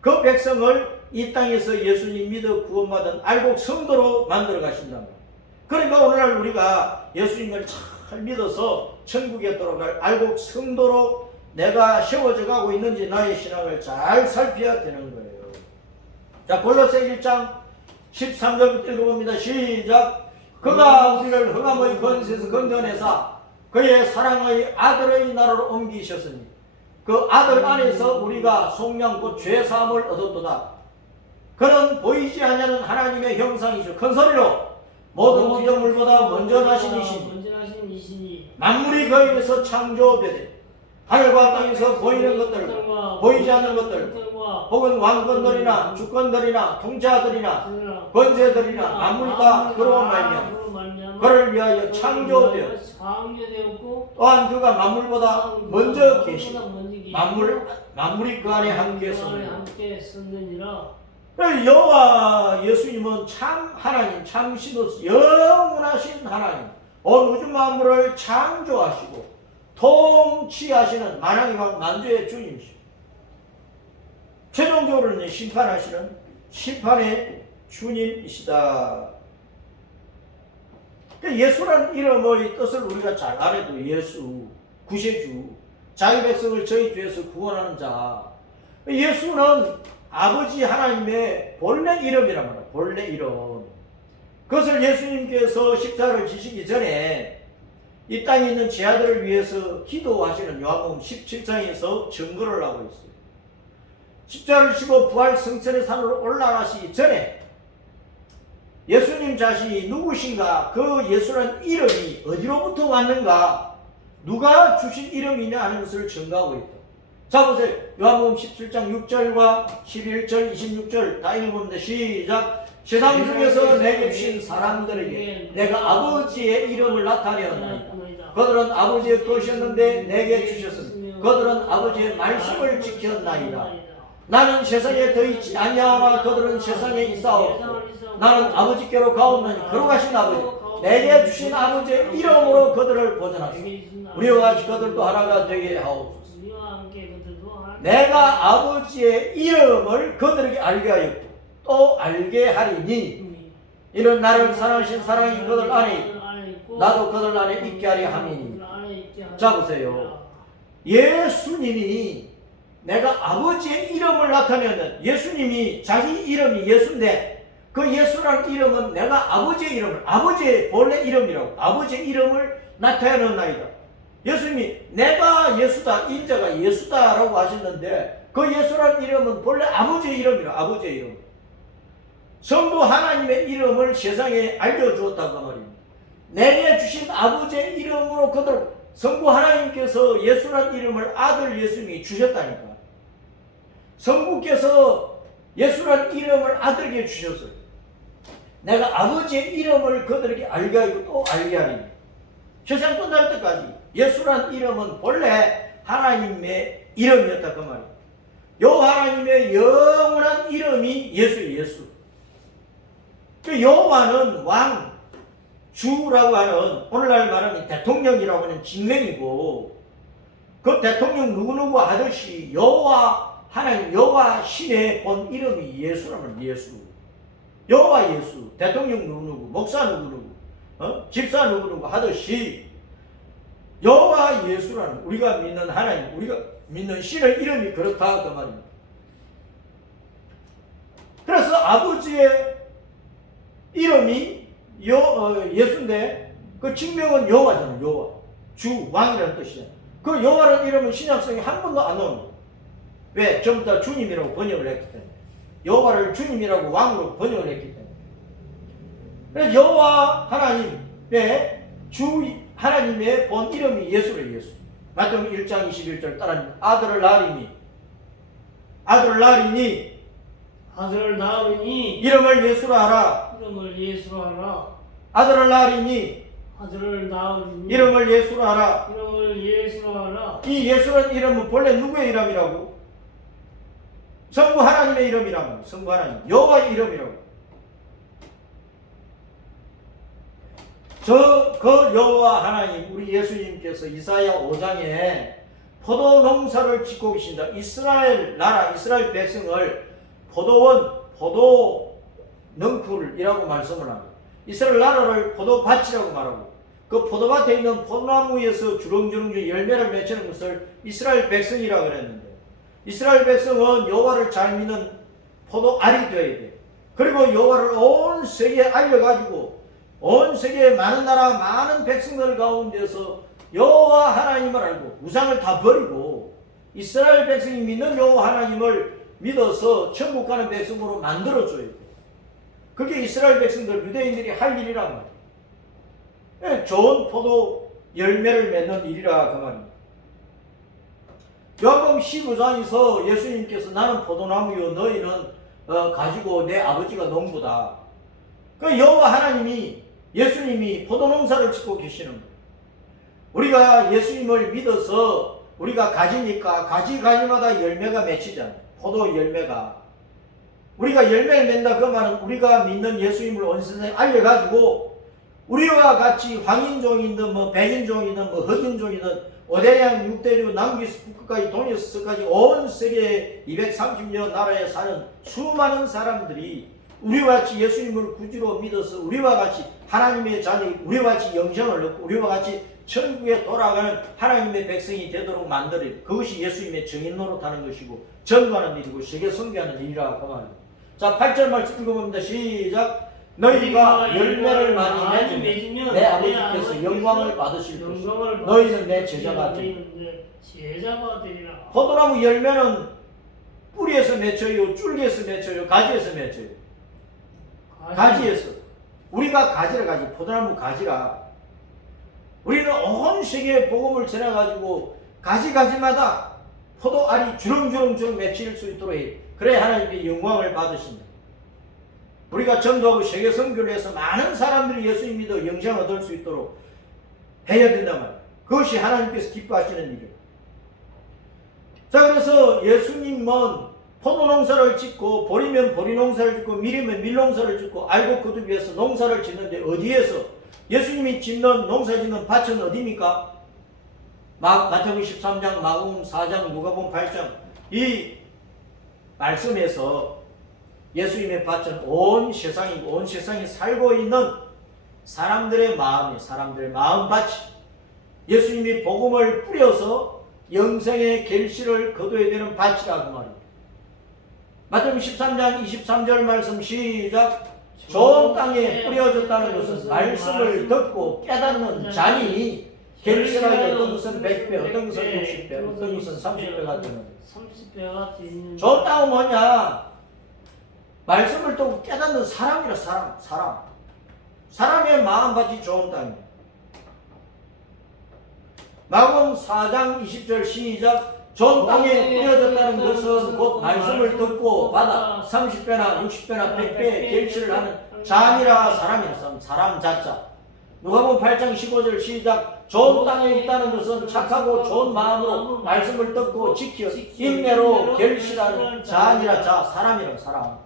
그 백성을 이 땅에서 예수님 믿어 구원받은 알곡 성도로 만들어 가신다는 거예요. 그러니까 오늘날 우리가 예수님을 잘 믿어서 천국에 돌아갈 알곡 성도로 내가 세워져 가고 있는지 나의 신앙을 잘 살펴야 되는 거예요. 자, 골로새 1장 13절부터 읽어봅니다. 시작. 그가 우리를 흑암의 권세에서 건져내사 그의 사랑의 아들의 나라로 옮기셨으니 그 아들 안에서 우리가 속량 곧 죄사함을 얻었도다. 그는 보이지 않는 하나님의 형상이시오. 큰 소리로 모든 피조물보다 먼저 나신 이시니 만물이 그 입에서 창조되되 하늘과 땅에서 보이는 것들 보이지 않는 것들 혹은 왕권들이나 주권들이나 통치자들이나 권세들이나 만물이 다 그로 말미암아 그를 위하여 창조되었고 또한 그가 만물보다 먼저 계시고 만물이 그 안에 함께 섰느니라. 여호와 예수님은 참 하나님, 참 신으로서 영원하신 하나님, 온 우주 만물을 창조하시고 통치하시는 만왕의 왕 만주의 주님이시고 최종적으로는 심판하시는 심판의 주님이시다. 예수라는 이름의 뜻을 우리가 잘 알아도 예수, 구세주, 자기 백성을 저희 죄에서 구원하는 자. 예수는 아버지 하나님의 본래 이름이란 말이에요. 본래 이름. 그것을 예수님께서 십자가를 지시기 전에 이 땅에 있는 제 아들을 위해서 기도하시는 요한복음 17장에서 증거를 하고 있어요. 십자가를 지고 부활 성천의 산으로 올라가시기 전에 예수님 자신이 누구신가, 그 예수라는 이름이 어디로부터 왔는가, 누가 주신 이름이냐 하는 것을 증거하고 있다. 자, 보세요. 요한복음 17장 6절과 11절, 26절 다 읽어보는데 시작. 세상 중에서 내게 주신 사람들에게 내가 아버지의 이름을 나타내었나이다. 그들은 아버지의 것이었는데 내게 주셨으니 그들은 아버지의 말씀을 지켰나이다. 나는 세상에 더 있지 아니하나 그들은 세상에 있사옵고 나는 아버지께로 가옵나니 거룩하신 아버지 내게 주신 아버지의 이름으로 그들을 보존하시고 우리와 같이 그들도 하나가 되게 하옵소서. 내가 아버지의 이름을 그들에게 알게 하였고 또 알게 하리니 이는 나를 사랑하신 사랑이 그들 안에 있고 나도 그들 안에 있게 하려 함이니. 자, 보세요. 예수님이 내가 아버지의 이름을 나타내는, 예수님이 자기 이름이 예수인데 그 예수라는 이름은 내가 아버지의 이름을, 아버지의 본래 이름이라고, 아버지의 이름을 나타내나이다. 예수님이 내가 예수다, 인자가 예수다라고 하셨는데 그 예수라는 이름은 본래 아버지의 이름이라, 아버지의 이름. 성부 하나님의 이름을 세상에 알려주었다고 말입니다. 내게 주신 아버지의 이름으로 그들, 성부 하나님께서 예수라는 이름을 아들 예수님이 주셨다니까. 성부께서 예수라는 이름을 아들에게 주셨어요. 내가 아버지의 이름을 그들에게 알게 하고 또 알게 하리니. 세상 끝날 때까지 예수라는 이름은 본래 하나님의 이름이었다 그 말이에요. 요 하나님의 영원한 이름이 예수예요. 예수. 그 여호와는 왕, 주라고 하는, 오늘날 말하면 대통령이라고 하는 직명이고, 그 대통령 누구누구 하듯이 여호와 하나님, 여호와 신의 본 이름이 예수라는 예수. 여호와 예수, 대통령 누구누구, 목사 누구누구, 집사 누구누구 하듯이 여호와 예수라는, 우리가 믿는 하나님, 우리가 믿는 신의 이름이 그렇다 그 말입니다. 그래서 아버지의 이름이 예수인데 그 직명은 여호와잖아요. 여호와, 주, 왕이라는 뜻이잖아요. 그 여호와라는 이름은 신약성에 한 번도 안 나오는 거예요. 왜? 전부 다 주님이라고 번역을 했기 때문에. 여호와를 주님이라고 왕으로 번역을 했기 때문에. 그래서 여호와 하나님의 주 하나님의 본 이름이 예수래요. 예수. 마태복음 1장 21절 따라합니다. 아들을 낳으리니 아들을 낳으니 이름을 예수로 하라. 이름을 예수로 하라. 아들을 낳으리니 아들을 낳으니 이름을 예수로 하라. 이름을 예수로 하라. 이 예수라는 이름은 본래 누구의 이름이라고? 성부 하나님의 이름이라고. 성부 하나님 여호와의 이름이라고. 그 여호와 하나님 우리 예수님께서 이사야 5장에 포도 농사를 짓고 계신다. 이스라엘 나라 이스라엘 백성을 포도원 포도 넝쿨이라고 말씀을 합니다. 이스라엘 나라를 포도밭이라고 말하고 그 포도밭에 있는 포도나무에서 주렁주렁 열매를 맺히는 것을 이스라엘 백성이라고 그랬는데 이스라엘 백성은 여호와를 잘 믿는 포도알이 되어야 돼. 그리고 여호와를 온 세계에 알려가지고 온 세계의 많은 나라 많은 백성들 가운데서 여호와 하나님을 알고 우상을 다 버리고 이스라엘 백성이 믿는 여호와 하나님을 믿어서 천국 가는 백성으로 만들어줘야 돼. 그게 이스라엘 백성들 유대인들이 할 일이란 말이에요. 좋은 포도 열매를 맺는 일이라 그 말입니다. 요한복음 15장에서 예수님께서 나는 포도나무요 너희는 가지고 내 아버지가 농부다. 그 여호와 하나님이 예수님이 포도농사를 짓고 계시는 거예요. 우리가 예수님을 믿어서 우리가 가지니까 가지마다 열매가 맺히잖아요. 포도 열매가. 우리가 열매를 맺는다 그 말은 우리가 믿는 예수님을 온 세상에 알려가지고 우리와 같이 황인종이든 뭐 백인종이든 뭐 흑인종이든 오대양 육대류 남기서 북까지 동에서까지 온 세계 230여 나라에 사는 수많은 사람들이 우리와 같이 예수님을 구주로 믿어서 우리와 같이 하나님의 자녀 우리와 같이 영생을 얻고 우리와 같이 천국에 돌아가는 하나님의 백성이 되도록 만들어요. 그것이 예수님의 증인 노릇하는 것이고 전도하는 일이고 세계 선교하는 일이라고 그 말입니다. 자 8절 말씀 읽어봅니다. 시작. 너희가 열매를 많이 맺으면 내 아버지께서 영광을 받으실 것이다. 너희는 내 제자가 되리라. 포도나무 열매는 뿌리에서 맺혀요, 줄기에서 맺혀요, 가지에서 맺혀요. 가지에서. 우리가 가지라 가지, 포도나무 가지라. 우리는 온 세계에 복음을 전해가지고 가지마다 포도알이 주렁주렁 맺힐 수 있도록 해요. 그래야 하나님의 영광을 받으신다. 우리가 전도하고 세계 선교를 해서 많은 사람들이 예수님 믿어 영생 얻을 수 있도록 해야 된단 말이에요. 그것이 하나님께서 기뻐하시는 일이에요. 자, 그래서 예수님은 포도농사를 짓고 보리면 보리농사를 짓고 밀이면 밀농사를 짓고 알고 거두기 위해서 농사를 짓는데 어디에서? 예수님이 짓는 농사 짓는 밭은 어디입니까? 마태복음 13장, 마가복음 4장, 누가복음 8장 이 말씀에서 예수님의 밭은 온 세상이고 온 세상에 살고 있는 사람들의 마음밭이 예수님이 복음을 뿌려서 영생의 결실을 거둬야 되는 밭이라고 말입니다. 마태복음 13장 23절 말씀 시작. 좋은 땅에 뿌려졌다는 것은 말씀을 듣고 깨닫는 자니 결실하여 어떤 것은 100배, 어떤 것은 60배, 어떤 것은 30배가 되는 30배가 되는 좋은 땅은 뭐냐? 말씀을 듣고 깨닫는 사람이라 사람. 사람의 마음밭이 좋은 땅이에요. 마가복음 4장 20절 시작. 좋은 땅에 뿌려졌다는 것은 곧 말씀을 듣고 받아 30배나 60배나 100배의 결실을 하는 자니라 사람이라 사람 자자. 누가복음 8장 15절 시작. 좋은 땅에 있다는 것은 착하고 좋은 마음으로 말씀을 듣고 지켜 인내로 결실하는 자니라 자 사람이라 사람.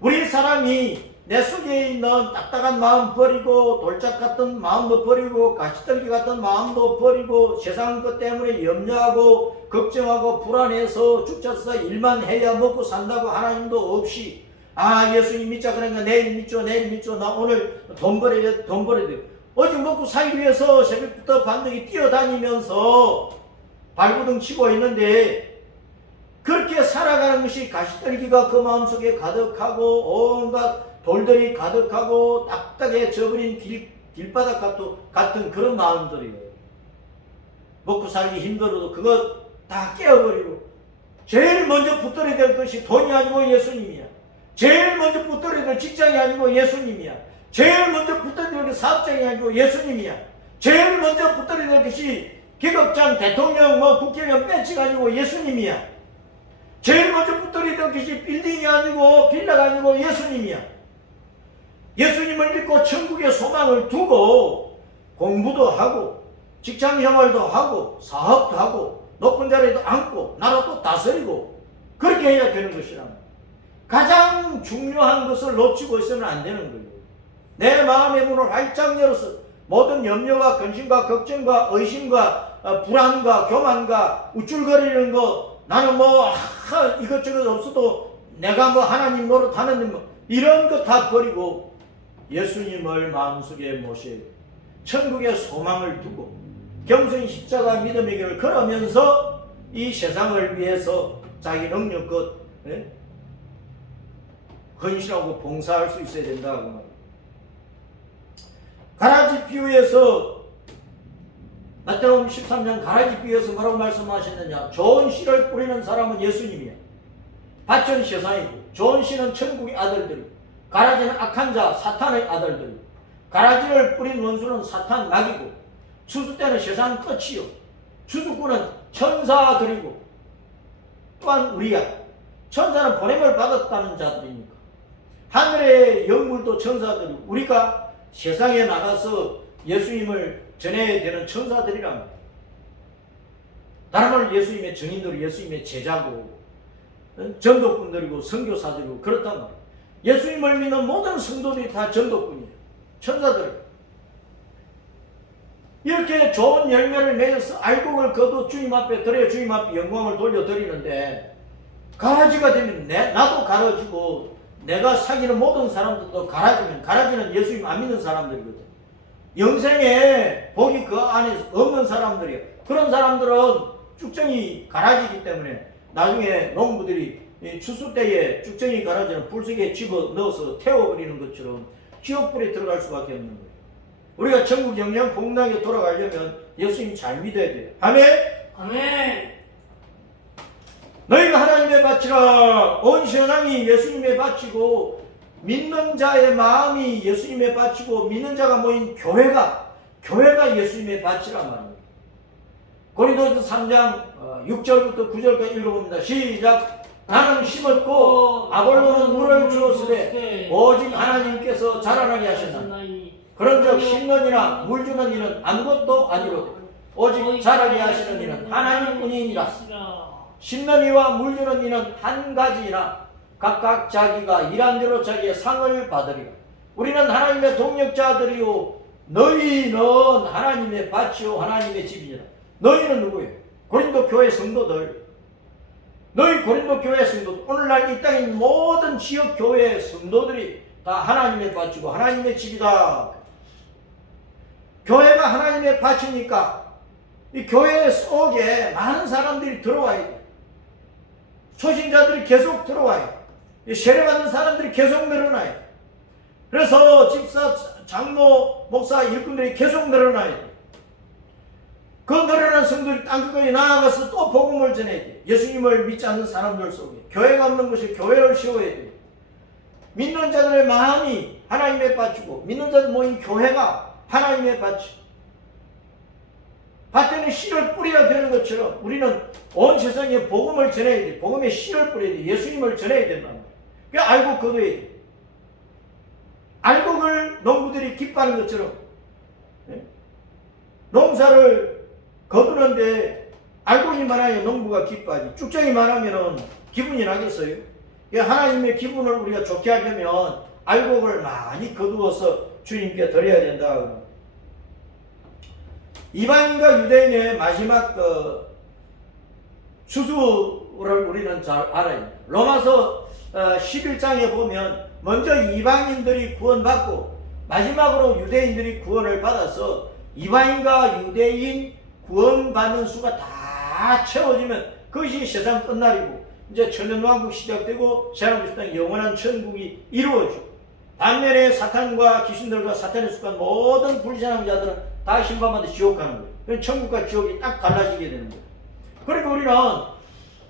우리 사람이 내 속에 있는 딱딱한 마음 버리고 돌짝 같은 마음도 버리고 가시떨기 같은 마음도 버리고 세상 것 때문에 염려하고 걱정하고 불안해서 죽자서 일만 해야 먹고 산다고 하나님도 없이 예수님 믿자 그러니까 내일 믿죠 나 오늘 돈 벌어야 돼 어제 먹고 살기 위해서 새벽부터 밤늦게 뛰어다니면서 발구등 치고 있는데 그렇게 살아가는 것이 가시떨기가 그 마음속에 가득하고 온갖 돌들이 가득하고 딱딱해 져버린 길바닥 같은 그런 마음들이에요. 먹고 살기 힘들어도 그거 다 깨어버리고 제일 먼저 붙들어야 될 것이 돈이 아니고 예수님이야. 제일 먼저 붙들어야 될 직장이 아니고 예수님이야. 제일 먼저 붙들어야 될 사업장이 아니고 예수님이야. 제일 먼저 붙들어야 될 것이 기업장, 대통령, 국회의원 배치가 아니고 예수님이야. 제일 먼저 붙들이던 것이 빌딩이 아니고 빌라가 아니고 예수님이야. 예수님을 믿고 천국의 소망을 두고 공부도 하고 직장생활도 하고 사업도 하고 높은 자리에도 앉고 나라도 다스리고 그렇게 해야 되는 것이란 말이야. 가장 중요한 것을 놓치고 있으면 안 되는 거예요. 내 마음의 문을 활짝 열어서 모든 염려와 근심과 걱정과 의심과 불안과 교만과 우쭐거리는 거, 나는 뭐 이것저것 없어도 내가 뭐 하나님 노릇하는 뭐 이런 거 다 버리고 예수님을 마음속에 모셔야 돼. 천국의 소망을 두고 겸손히 십자가 믿음의 길을 걸으면서 이 세상을 위해서 자기 능력껏 헌신하고 봉사할 수 있어야 된다 그 말이에요. 가라지 비유에서 마태복음 13장 가라지 비유에서 뭐라고 말씀하셨느냐? 좋은 씨를 뿌리는 사람은 예수님이야. 밭은 세상이고 좋은 씨는 천국의 아들들이고 가라지는 악한 자 사탄의 아들들이고 가라지를 뿌린 원수는 사탄 마귀고 추수 때는 세상 끝이요 추수꾼은 천사들이고 또한 우리야. 천사는 보냄을 받았다는 자들이니까 하늘의 영물도 천사들이고 우리가 세상에 나가서 예수님을 전해야 되는 천사들이란 말이에요. 다른 말로 예수님의 증인들이 예수님의 제자고 전도꾼들이고 선교사들이고 그렇단 말이에요. 예수님을 믿는 모든 성도들이 다 전도꾼이에요. 천사들. 이렇게 좋은 열매를 맺어서 알곡을 거둬 주님 앞에 드려 주님 앞에 영광을 돌려드리는데 가라지가 되면 나도 가라지고 내가 사귀는 모든 사람들도 가라지면 가라지는 예수님 안 믿는 사람들이거든. 영생에 복이 그 안에 없는 사람들이에요. 그런 사람들은 쭉정이 가라지기 때문에 나중에 농부들이 추수 때에 쭉정이 가라지는 불속에 집어넣어서 태워버리는 것처럼 지옥불에 들어갈 수밖에 없는 거예요. 우리가 천국 영영 복락에 돌아가려면 예수님 잘 믿어야 돼요. 아멘. 아멘. 너희가 하나님의 밭이라. 온 세상이 예수님의 밭이고 믿는 자의 마음이 예수님의 밭이고 믿는 자가 모인 교회가 예수님의 밭이란 말이에요. 고린도서 3장 6절부터 9절까지 읽어봅니다. 시작. 나는 심었고 아볼로는 물을 주었으되 오직 하나님께서 자라나게 하셨나니 그런즉 심는 이나 물 주는 이는 아무것도 아니로되 오직 자라게 하시는 이는 하나님뿐이니라. 심는 이와 물 주는 이는 한 가지이나 각각 자기가 일한 대로 자기의 상을 받으리라. 우리는 하나님의 동역자들이요 너희는 하나님의 밭이요 하나님의 집이니라. 너희는 누구예요? 고린도 교회 성도들. 너희 고린도 교회 성도들. 오늘날 이 땅에 있는 모든 지역 교회 성도들이 다 하나님의 밭이고 하나님의 집이다. 교회가 하나님의 밭이니까 이 교회 속에 많은 사람들이 들어와야 돼. 초신자들이 계속 들어와요. 세례받는 사람들이 계속 늘어나요. 그래서 집사, 장로, 목사, 일꾼들이 계속 늘어나야 돼. 그 늘어난 성도들이 땅끝까지 나아가서 또 복음을 전해야 돼. 예수님을 믿지 않는 사람들 속에 교회가 없는 것이 교회를 세워야 돼. 믿는 자들의 마음이 하나님의 밭이고 믿는 자들 모인 교회가 하나님의 밭이. 밭에는 씨를 뿌려야 되는 것처럼 우리는 온 세상에 복음을 전해야 돼. 복음의 씨를 뿌려야 돼. 예수님을 전해야 된단 말이야. 그러니까 알곡 거둬야 돼. 알곡을 농부들이 기뻐하는 것처럼 농사를 거두는데 알곡이 많아야 농부가 기뻐하지. 쭉정이 많으면 기분이 나겠어요? 하나님의 기분을 우리가 좋게 하려면 알곡을 많이 거두어서 주님께 드려야 된다. 이방인과 유대인의 마지막 추수를 우리는 잘 알아요. 로마서 11장에 보면 먼저 이방인들이 구원받고 마지막으로 유대인들이 구원을 받아서 이방인과 유대인 구원받는 수가 다 채워지면 그것이 세상 끝날이고 이제 천년왕국 시작되고 새하늘 땅 영원한 천국이 이루어지고 반면에 사탄과 귀신들과 사탄에 속한 모든 불신앙 자들은 다 심판받아 지옥 가는 거예요. 그럼 천국과 지옥이 딱 갈라지게 되는 거예요. 그러니까 우리는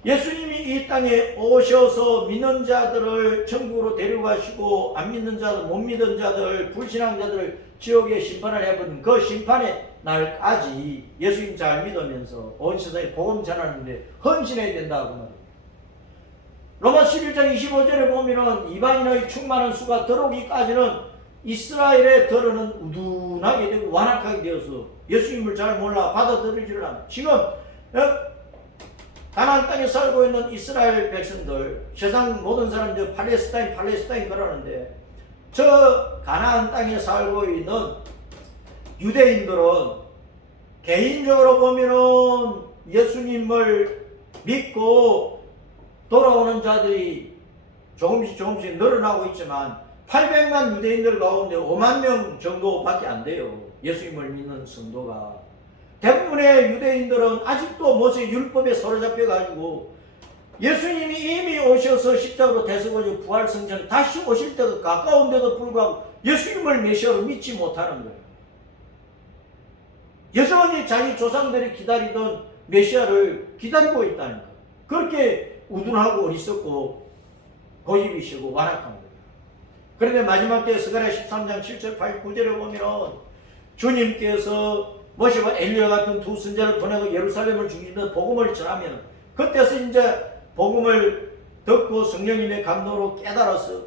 예수님이 이 땅에 오셔서 믿는 자들을 천국으로 데려가시고 안 믿는 자들, 못 믿은 자들, 불신앙 자들을 지옥에 심판을 해버린 그 심판의 날까지 예수님 잘 믿으면서 온 세상에 복음 전하는데 헌신해야 된다고 말이에요. 로마 11장 25절에 보면은 이방인의 충만한 수가 들어오기까지는 이스라엘의 들어는 우둔하게 되고 완악하게 되어서 예수님을 잘 몰라 받아들이지를 않아. 지금 가나안 땅에 살고 있는 이스라엘 백성들, 세상 모든 사람들 팔레스타인 그러는데 저 가나안 땅에 살고 있는 유대인들은 개인적으로 보면은 예수님을 믿고 돌아오는 자들이 조금씩 늘어나고 있지만 800만 유대인들 가운데 5만 명 정도밖에 안 돼요. 예수님을 믿는 성도가. 대부분의 유대인들은 아직도 모세 율법에 사로잡혀 가지고 예수님이 이미 오셔서 십자가로 대속하시고 부활 성전에 다시 오실 때가 가까운데도 불구하고 예수님을 메시아로 믿지 못하는 거예요. 여전히 자기 조상들이 기다리던 메시아를 기다리고 있다는 거예요. 그렇게 우둔하고 어리석고 고집이시고 완악한 거예요. 그런데 마지막 때 스가랴 13장 7절 8, 9절에 보면 주님께서 모세와 엘리야 같은 두 선지자를 보내고 예루살렘을 중심으로 복음을 전하면 그때서 이제 복음을 듣고 성령님의 감동으로 깨달아서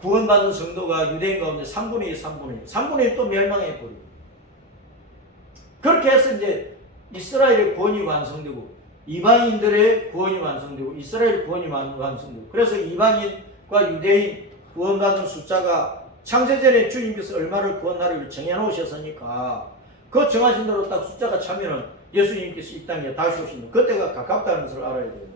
구원받은 성도가 유대인 가운데 3분의 1 또 멸망해버리고 그렇게 해서 이제 이스라엘의 구원이 완성되고 이방인들의 구원이 완성되고 이스라엘 구원이 완성되고 그래서 이방인과 유대인 구원받은 숫자가 창세전에 주님께서 얼마를 구원하리를 정해놓으셨으니까 그 정하신 대로 딱 숫자가 차면은 예수님께서 이 땅에 다시 오신다. 그때가 가깝다는 것을 알아야 됩니다.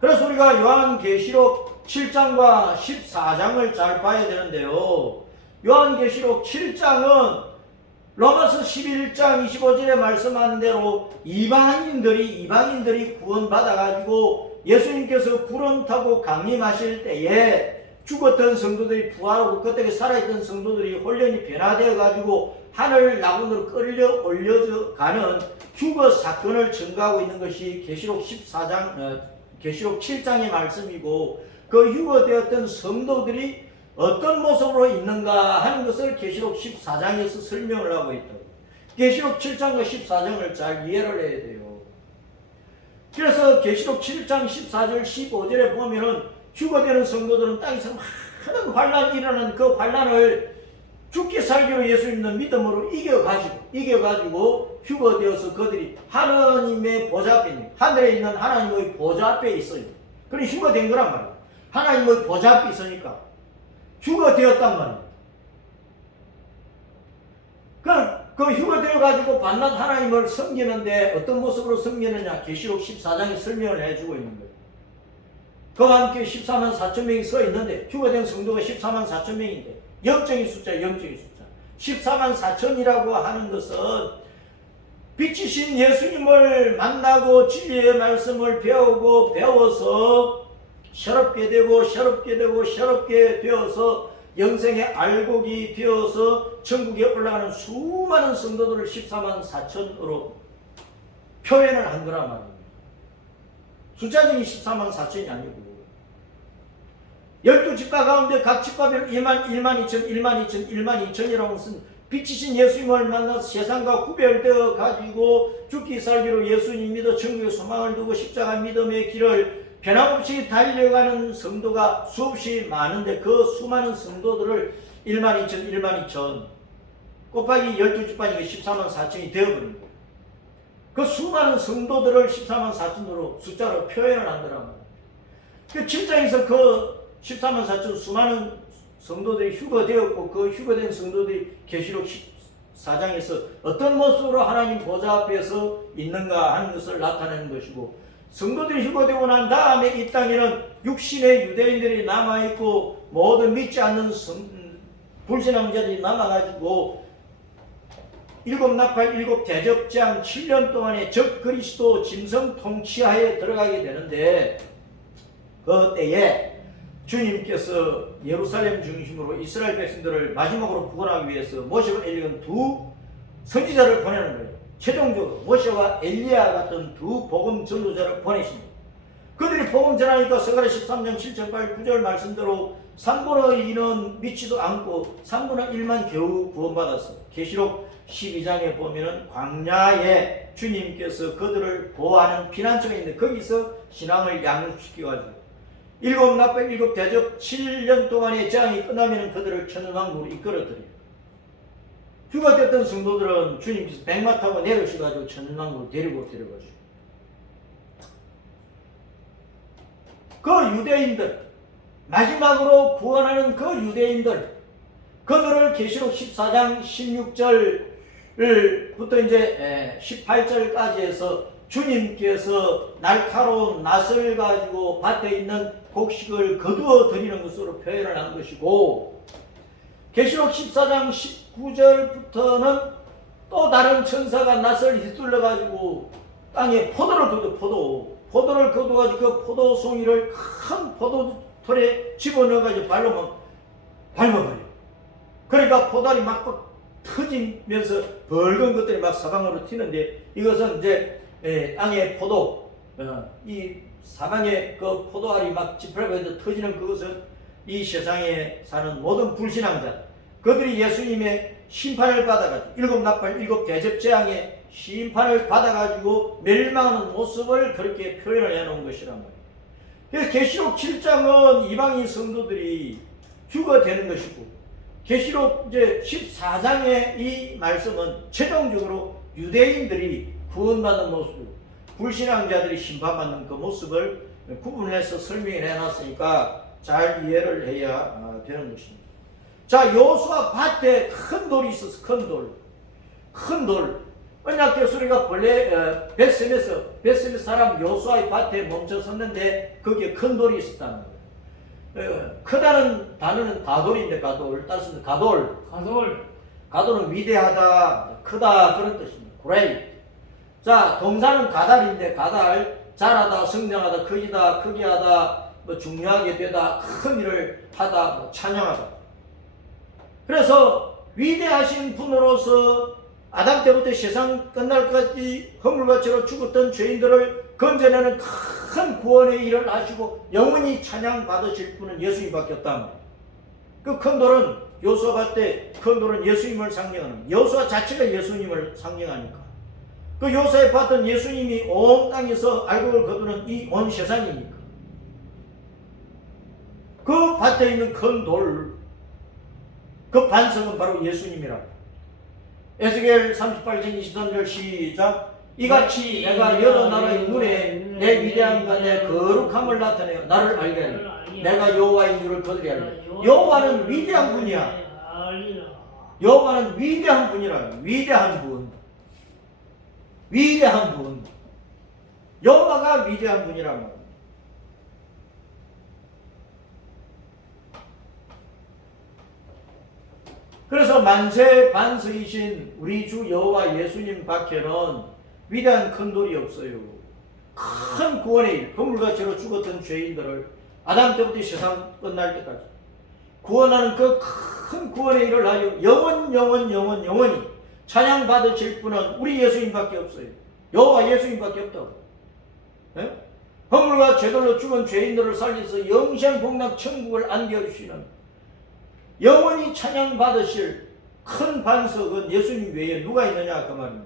그래서 우리가 요한계시록 7장과 14장을 잘 봐야 되는데요. 요한계시록 7장은 로마서 11장 25절에 말씀한 대로 이방인들이 구원받아가지고 예수님께서 구름 타고 강림하실 때에 죽었던 성도들이 부활하고 그때 살아있던 성도들이 혼련이 변화되어가지고 하늘 낙원으로 끌려 올려져 가는 휴거 사건을 증거하고 있는 것이 계시록 7장의 말씀이고 그 휴거되었던 성도들이 어떤 모습으로 있는가 하는 것을 계시록 14장에서 설명을 하고 있다고. 계시록 7장과 14장을 잘 이해를 해야 돼요. 그래서 계시록 7장 14절 15절에 보면은 휴거되는 성도들은 땅에서 많은 환란이 일어나는 그 환란을 죽기 살기로 예수 믿는 믿음으로 이겨가지고 휴거되어서 그들이 하나님의 보좌 앞에 있는 하늘에 있는 하나님의 보좌 앞에 있어요. 그래 휴거된 거란 말이에요. 하나님의 보좌 앞에 있으니까 휴거되었단 말이에요. 그 휴거되어가지고 반난 하나님을 섬기는데 어떤 모습으로 섬기느냐 계시록 14장에 설명을 해주고 있는 거예요. 그와 함께 14만 4천 명이 서 있는데 휴거된 성도가 14만 4천 명인데 영적인 숫자 14만 4천이라고 하는 것은 빛이신 예수님을 만나고 진리의 말씀을 배워서 새롭게 되어서 영생의 알곡이 되어서 천국에 올라가는 수많은 성도들을 14만 4천으로 표현을 한 거란 말입니다. 숫자적인 14만 4천이 아니고 12집과 가운데 각 집과별 1만 2천이라고 쓴 빛이신 예수님을 만나서 세상과 구별되어 가지고 죽기 살기로 예수님 믿어 천국의 소망을 두고 십자가 믿음의 길을 변함없이 달려가는 성도가 수없이 많은데 그 수많은 성도들을 1만 2천 곱하기 12집안이게 14만 4천이 되어버린 거예요. 그 수많은 성도들을 14만 4천으로 숫자로 표현을 한 거란 말이에요. 그 7장에서 그 14만 4천 수많은 성도들이 휴거되었고 그 휴거된 성도들이 계시록 14장에서 어떤 모습으로 하나님 보좌 앞에서 있는가 하는 것을 나타내는 것이고 성도들이 휴거되고 난 다음에 이 땅에는 육신의 유대인들이 남아있고 모든 믿지 않는 불신앙 자들이 남아가지고 일곱 나팔 일곱 대접장 7년 동안의 적 그리스도 짐승 통치하에 들어가게 되는데 그때에 주님께서 예루살렘 중심으로 이스라엘 백성들을 마지막으로 구원하기 위해서 모세와 엘리야 두 선지자를 보내는 거예요. 최종적으로 모세와 엘리야 같은 두 복음 전도자를 보내십니다. 그들이 복음 전하니까 스가랴 13장 7절 8, 9절 말씀대로 3분의 2는 믿지도 않고 3분의 1만 겨우 구원받았어. 계시록 12장에 보면은 광야에 주님께서 그들을 보호하는 피난처가 있는데 거기서 신앙을 양육시켜가지고 7 나팔 7 대접 7년 동안의 재앙이 끝나면 그들을 천년왕국으로 이끌어들여요. 휴가됐던 성도들은 주님께서 백마 타고 내려오셔가지고 천년왕국으로 데리고 데려가죠. 그 유대인들, 마지막으로 구원하는 그 유대인들, 그들을 계시록 14장 16절부터 이제 18절까지 해서 주님께서 날카로운 낫을 가지고 밭에 있는 곡식을 거두어 드리는 것으로 표현을 한 것이고, 계시록 14장 19절부터는 또 다른 천사가 낫을 휘둘러 가지고 땅에 포도를 거두, 포도를 거두어가지고 그 포도송이를 큰 포도털에 집어넣어가지고 밟아버려요. 그러니까 포도알이 막 터지면서 벌건 것들이 막 사방으로 튀는데, 이것은 이제 땅의 포도, 이 사방에 그 포도알이 막 찌푸려서 터지는 그것은 이 세상에 사는 모든 불신앙자, 그들이 예수님의 심판을 받아가지고 7 나팔 7 대접 재앙의 심판을 받아가지고 멸망하는 모습을 그렇게 표현을 해놓은 것이란 말이에요. 그래서 계시록 7장은 이방인 성도들이 휴거되는 것이고, 계시록 이제 14장의 이 말씀은 최종적으로 유대인들이 구원받는 모습, 불신앙자들이 심판받는 그 모습을 구분해서 설명을 해놨으니까 잘 이해를 해야 되는 것입니다. 자, 여호수아 밭에 큰 돌이 있었어. 큰 돌. 언약궤 소리가 본래 벳세메스 사람 여호수아의 밭에 멈춰 섰는데 거기에 큰 돌이 있었다는 거예요. 크다는 단어는 가돌인데, 따뜻한 가돌은 위대하다, 크다, 그런 뜻입니다. great. 자, 동사는 가달인데, 가달, 잘하다, 성장하다, 크기다, 크기하다, 뭐 중요하게 되다, 큰 일을 하다, 뭐 찬양하다. 그래서 위대하신 분으로서 아담 때부터 세상 끝날까지 허물과처럼 죽었던 죄인들을 건져내는 큰 구원의 일을 하시고 영원히 찬양 받으실 분은 예수님밖에 없다. 그 큰 돌은 여호수아 밭에 큰 돌은 예수님을 상징하는, 여호수아 자체가 예수님을 상징하니까, 그 여호수아의 밭은 예수님이 온 땅에서 알곡을 거두는 이 온 세상이니까, 그 밭에 있는 큰 돌, 그 반석은 바로 예수님이라고. 에스겔 38장 23절 시작. 이같이 내가 여러 나라의 눈에 내 위대함과 내 거룩함을 나타내어 나를 알게 하리. 내가 여호와인 줄을 그들이 알리. 여호와는 위대한 분이야. 여호와는 위대한 분이라. 위대한 분. 여호와가 위대한 분이라고. 그래서 만세 반석이신 우리 주 여호와 예수님 밖에는 위대한 큰 돌이 없어요. 큰 구원의 일, 허물과 죄로 죽었던 죄인들을 아담 때부터 세상 끝날 때까지 구원하는 그 큰 구원의 일을 하여 영원히 찬양 받으실 분은 우리 예수님밖에 없어요. 여호와 예수님밖에 없다고. 네? 허물과 죄들로 죽은 죄인들을 살려서 영생복락 천국을 안겨주시는, 영원히 찬양 받으실 큰 반석은 예수님 외에 누가 있느냐 그 말입니다.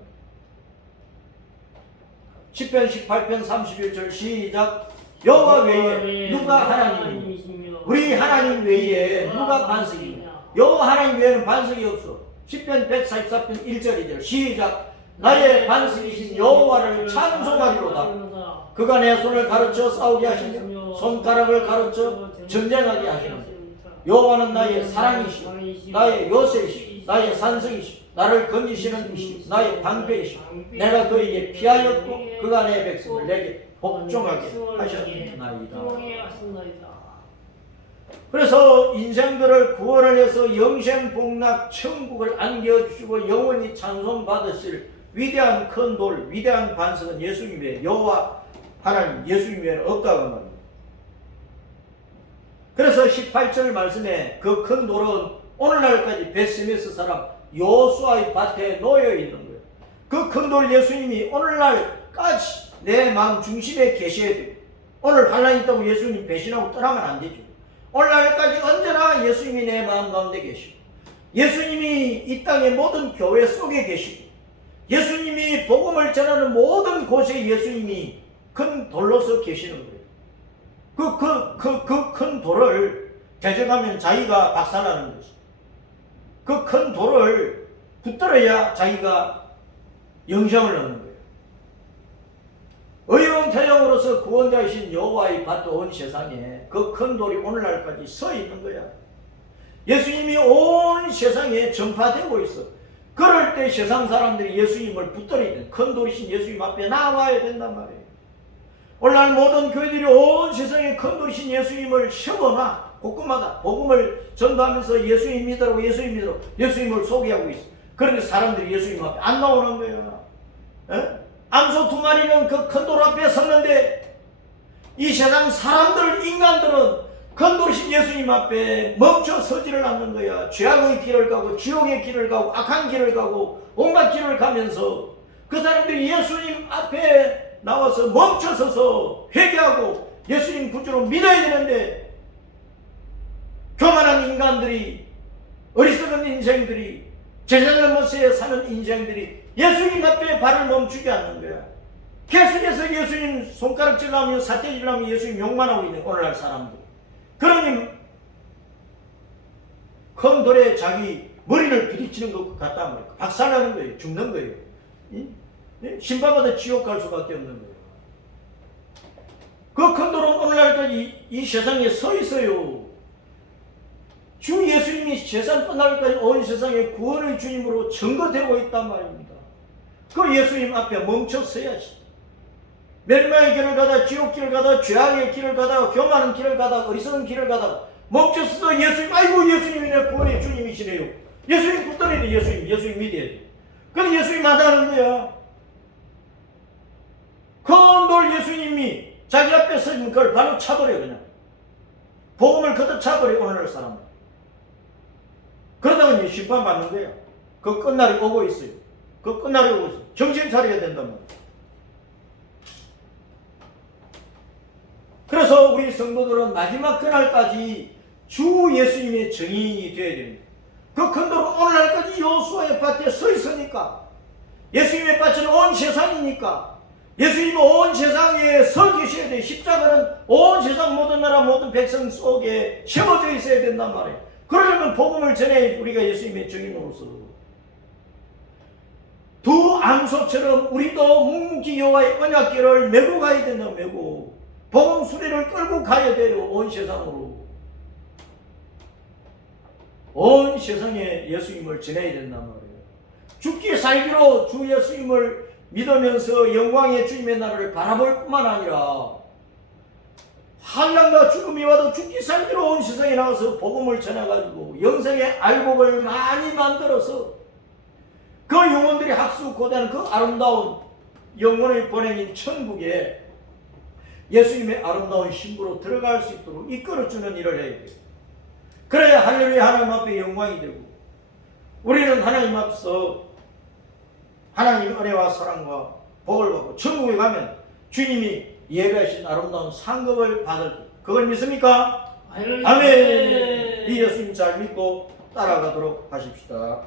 시편 18편 31절 시작. 여호와 외에 누가 하나님이며 우리 하나님 외에 누가 반석이냐. 여호와 하나님 외에는 반석이 없어. 시편 144편 1절 2절 시작. 나의 반석이신 여호와를 찬송하리로다. 그가 내 손을 가르쳐 싸우게 하시며 손가락을 가르쳐 전쟁하게 하시며, 여호와는 나의 사랑이시오, 나의 요새이시오, 나의 산성이시오, 나를 건지시는 이시오, 나의 방패이시오. 내가 그에게 피하였고 그가 내 백성을 내게 복종하게 하셨나이다. 그래서 인생들을 구원을 해서 영생복락 천국을 안겨주시고 영원히 찬송받으실 위대한 큰 돌, 위대한 반석은 예수님 외에, 여호와 하나님 예수님 외에는 없다고 말합니다. 그래서 18절 말씀에 그 큰 돌은 오늘날까지 벳세메스 사람 여호수아의 밭에 놓여 있는 거예요. 그 큰 돌 예수님이 오늘날까지 내 마음 중심에 계셔야 돼요. 오늘 환난이 있다고 예수님 배신하고 떠나면 안 되죠. 오늘날까지 언제나 예수님이 내 마음 가운데 계시고 예수님이 이 땅의 모든 교회 속에 계시고 예수님이 복음을 전하는 모든 곳에 예수님이 큰 돌로서 계시는 거예요. 그 큰 돌을 대적하면 자기가 박살나는 것이. 그 큰 돌을 붙들어야 자기가 영생을 얻는 거예요. 의용태영으로서 구원자이신 여호와의 밭 온 세상에 그 큰 돌이 오늘날까지 서 있는 거야. 예수님이 온 세상에 전파되고 있어. 그럴 때 세상 사람들이 예수님을 붙들어야 돼. 큰 돌이신 예수님 앞에 나와야 된단 말이에요. 오늘날 모든 교회들이 온 세상에 큰 돌이신 예수님을 세워놔. 곳곳마다 복음을 전도하면서 예수님 믿으라고 예수님 믿으라고 예수님을 소개하고 있어. 그런데 사람들이 예수님 앞에 안 나오는 거야. 에? 암소 2마리는 그 큰 돌 앞에 섰는데 이 세상 사람들, 인간들은 큰 돌이신 예수님 앞에 멈춰 서지를 않는 거야. 죄악의 길을 가고 지옥의 길을 가고 악한 길을 가고 온갖 길을 가면서 그 사람들이 예수님 앞에 나와서 멈춰 서서 회개하고 예수님 구주로 믿어야 되는데 교만한 인간들이, 어리석은 인생들이, 제잘못에 사는 인생들이 예수님 앞에 발을 멈추지 않는 거야. 계속해서 예수님 손가락질하며 사태질하며 예수님 욕만 하고 있는 오늘날 사람들. 그러니 큰 돌에 자기 머리를 부딪히는 것 같단 말이에요. 박살나는 거예요. 죽는 거예요. 신바받아 지옥 갈 수밖에 없는 거예요. 그 큰 돌은 오늘날까지 이 세상에 서 있어요. 주 예수님이 세상 끝날까지 온 세상에 구원의 주님으로 증거되고 있단 말입니다. 그 예수님 앞에 멈춰 서야지. 멸망의 길을 가다, 지옥 길을 가다, 죄악의 길을 가다, 교만한 길을 가다, 어리석은 길을 가다 멈춰서 예수님, 아이고 예수님이 내 구원의 주님이시네요. 예수님 붙들어야 돼. 예수님 믿어야 돼. 그럼 예수님 만나는 거야. 큰 돌 예수님이 자기 앞에 서면 그걸 바로 차버려. 그냥 복음을 그대로 차버려. 오늘날 사람은 그러다가 이제 심판받는 거야. 그 끝날이 오고 있어요. 그 끝날이 오고 있어요. 정신 차려야 된단 말이야. 그래서 우리 성도들은 마지막 그날까지 주 예수님의 증인이 되어야 됩니다. 그 큰 돌은 오늘날까지 여호수아의 밭에 서 있으니까, 예수님의 밭은 온 세상이니까 예수님은 온 세상에 서 계셔야 돼. 십자가는 온 세상 모든 나라 모든 백성 속에 세워져 있어야 된단 말이에요. 그러려면 복음을 전해 우리가 예수님의 증인으로서 두 암소처럼 우리도 묵묵히 여호와의 언약궤를 메고 가야 된다. 메고 복음 수레를 끌고 가야 돼요. 온 세상으로. 온 세상에 예수님을 전해야 된단 말이에요. 죽기 살기로 주 예수님을 믿으면서 영광의 주님의 나라를 바라볼 뿐만 아니라 환난과 죽음이 와도 죽기 살기로 온 세상에 나와서 복음을 전해가지고 영생의 알곡을 많이 만들어서 그 영혼들이 학수고대하는 그 아름다운 영혼의 본행인 천국에 예수님의 아름다운 신부로 들어갈 수 있도록 이끌어주는 일을 해야 돼요. 그래야 할렐루야 하나님 앞에 영광이 되고 우리는 하나님 앞서 하나님의 은혜와 사랑과 복을 받고 천국에 가면 주님이 예배하신 아름다운 상급을 받을 때 그걸 믿습니까? 아멘. 이 예수님 잘 믿고 따라가도록 하십시다.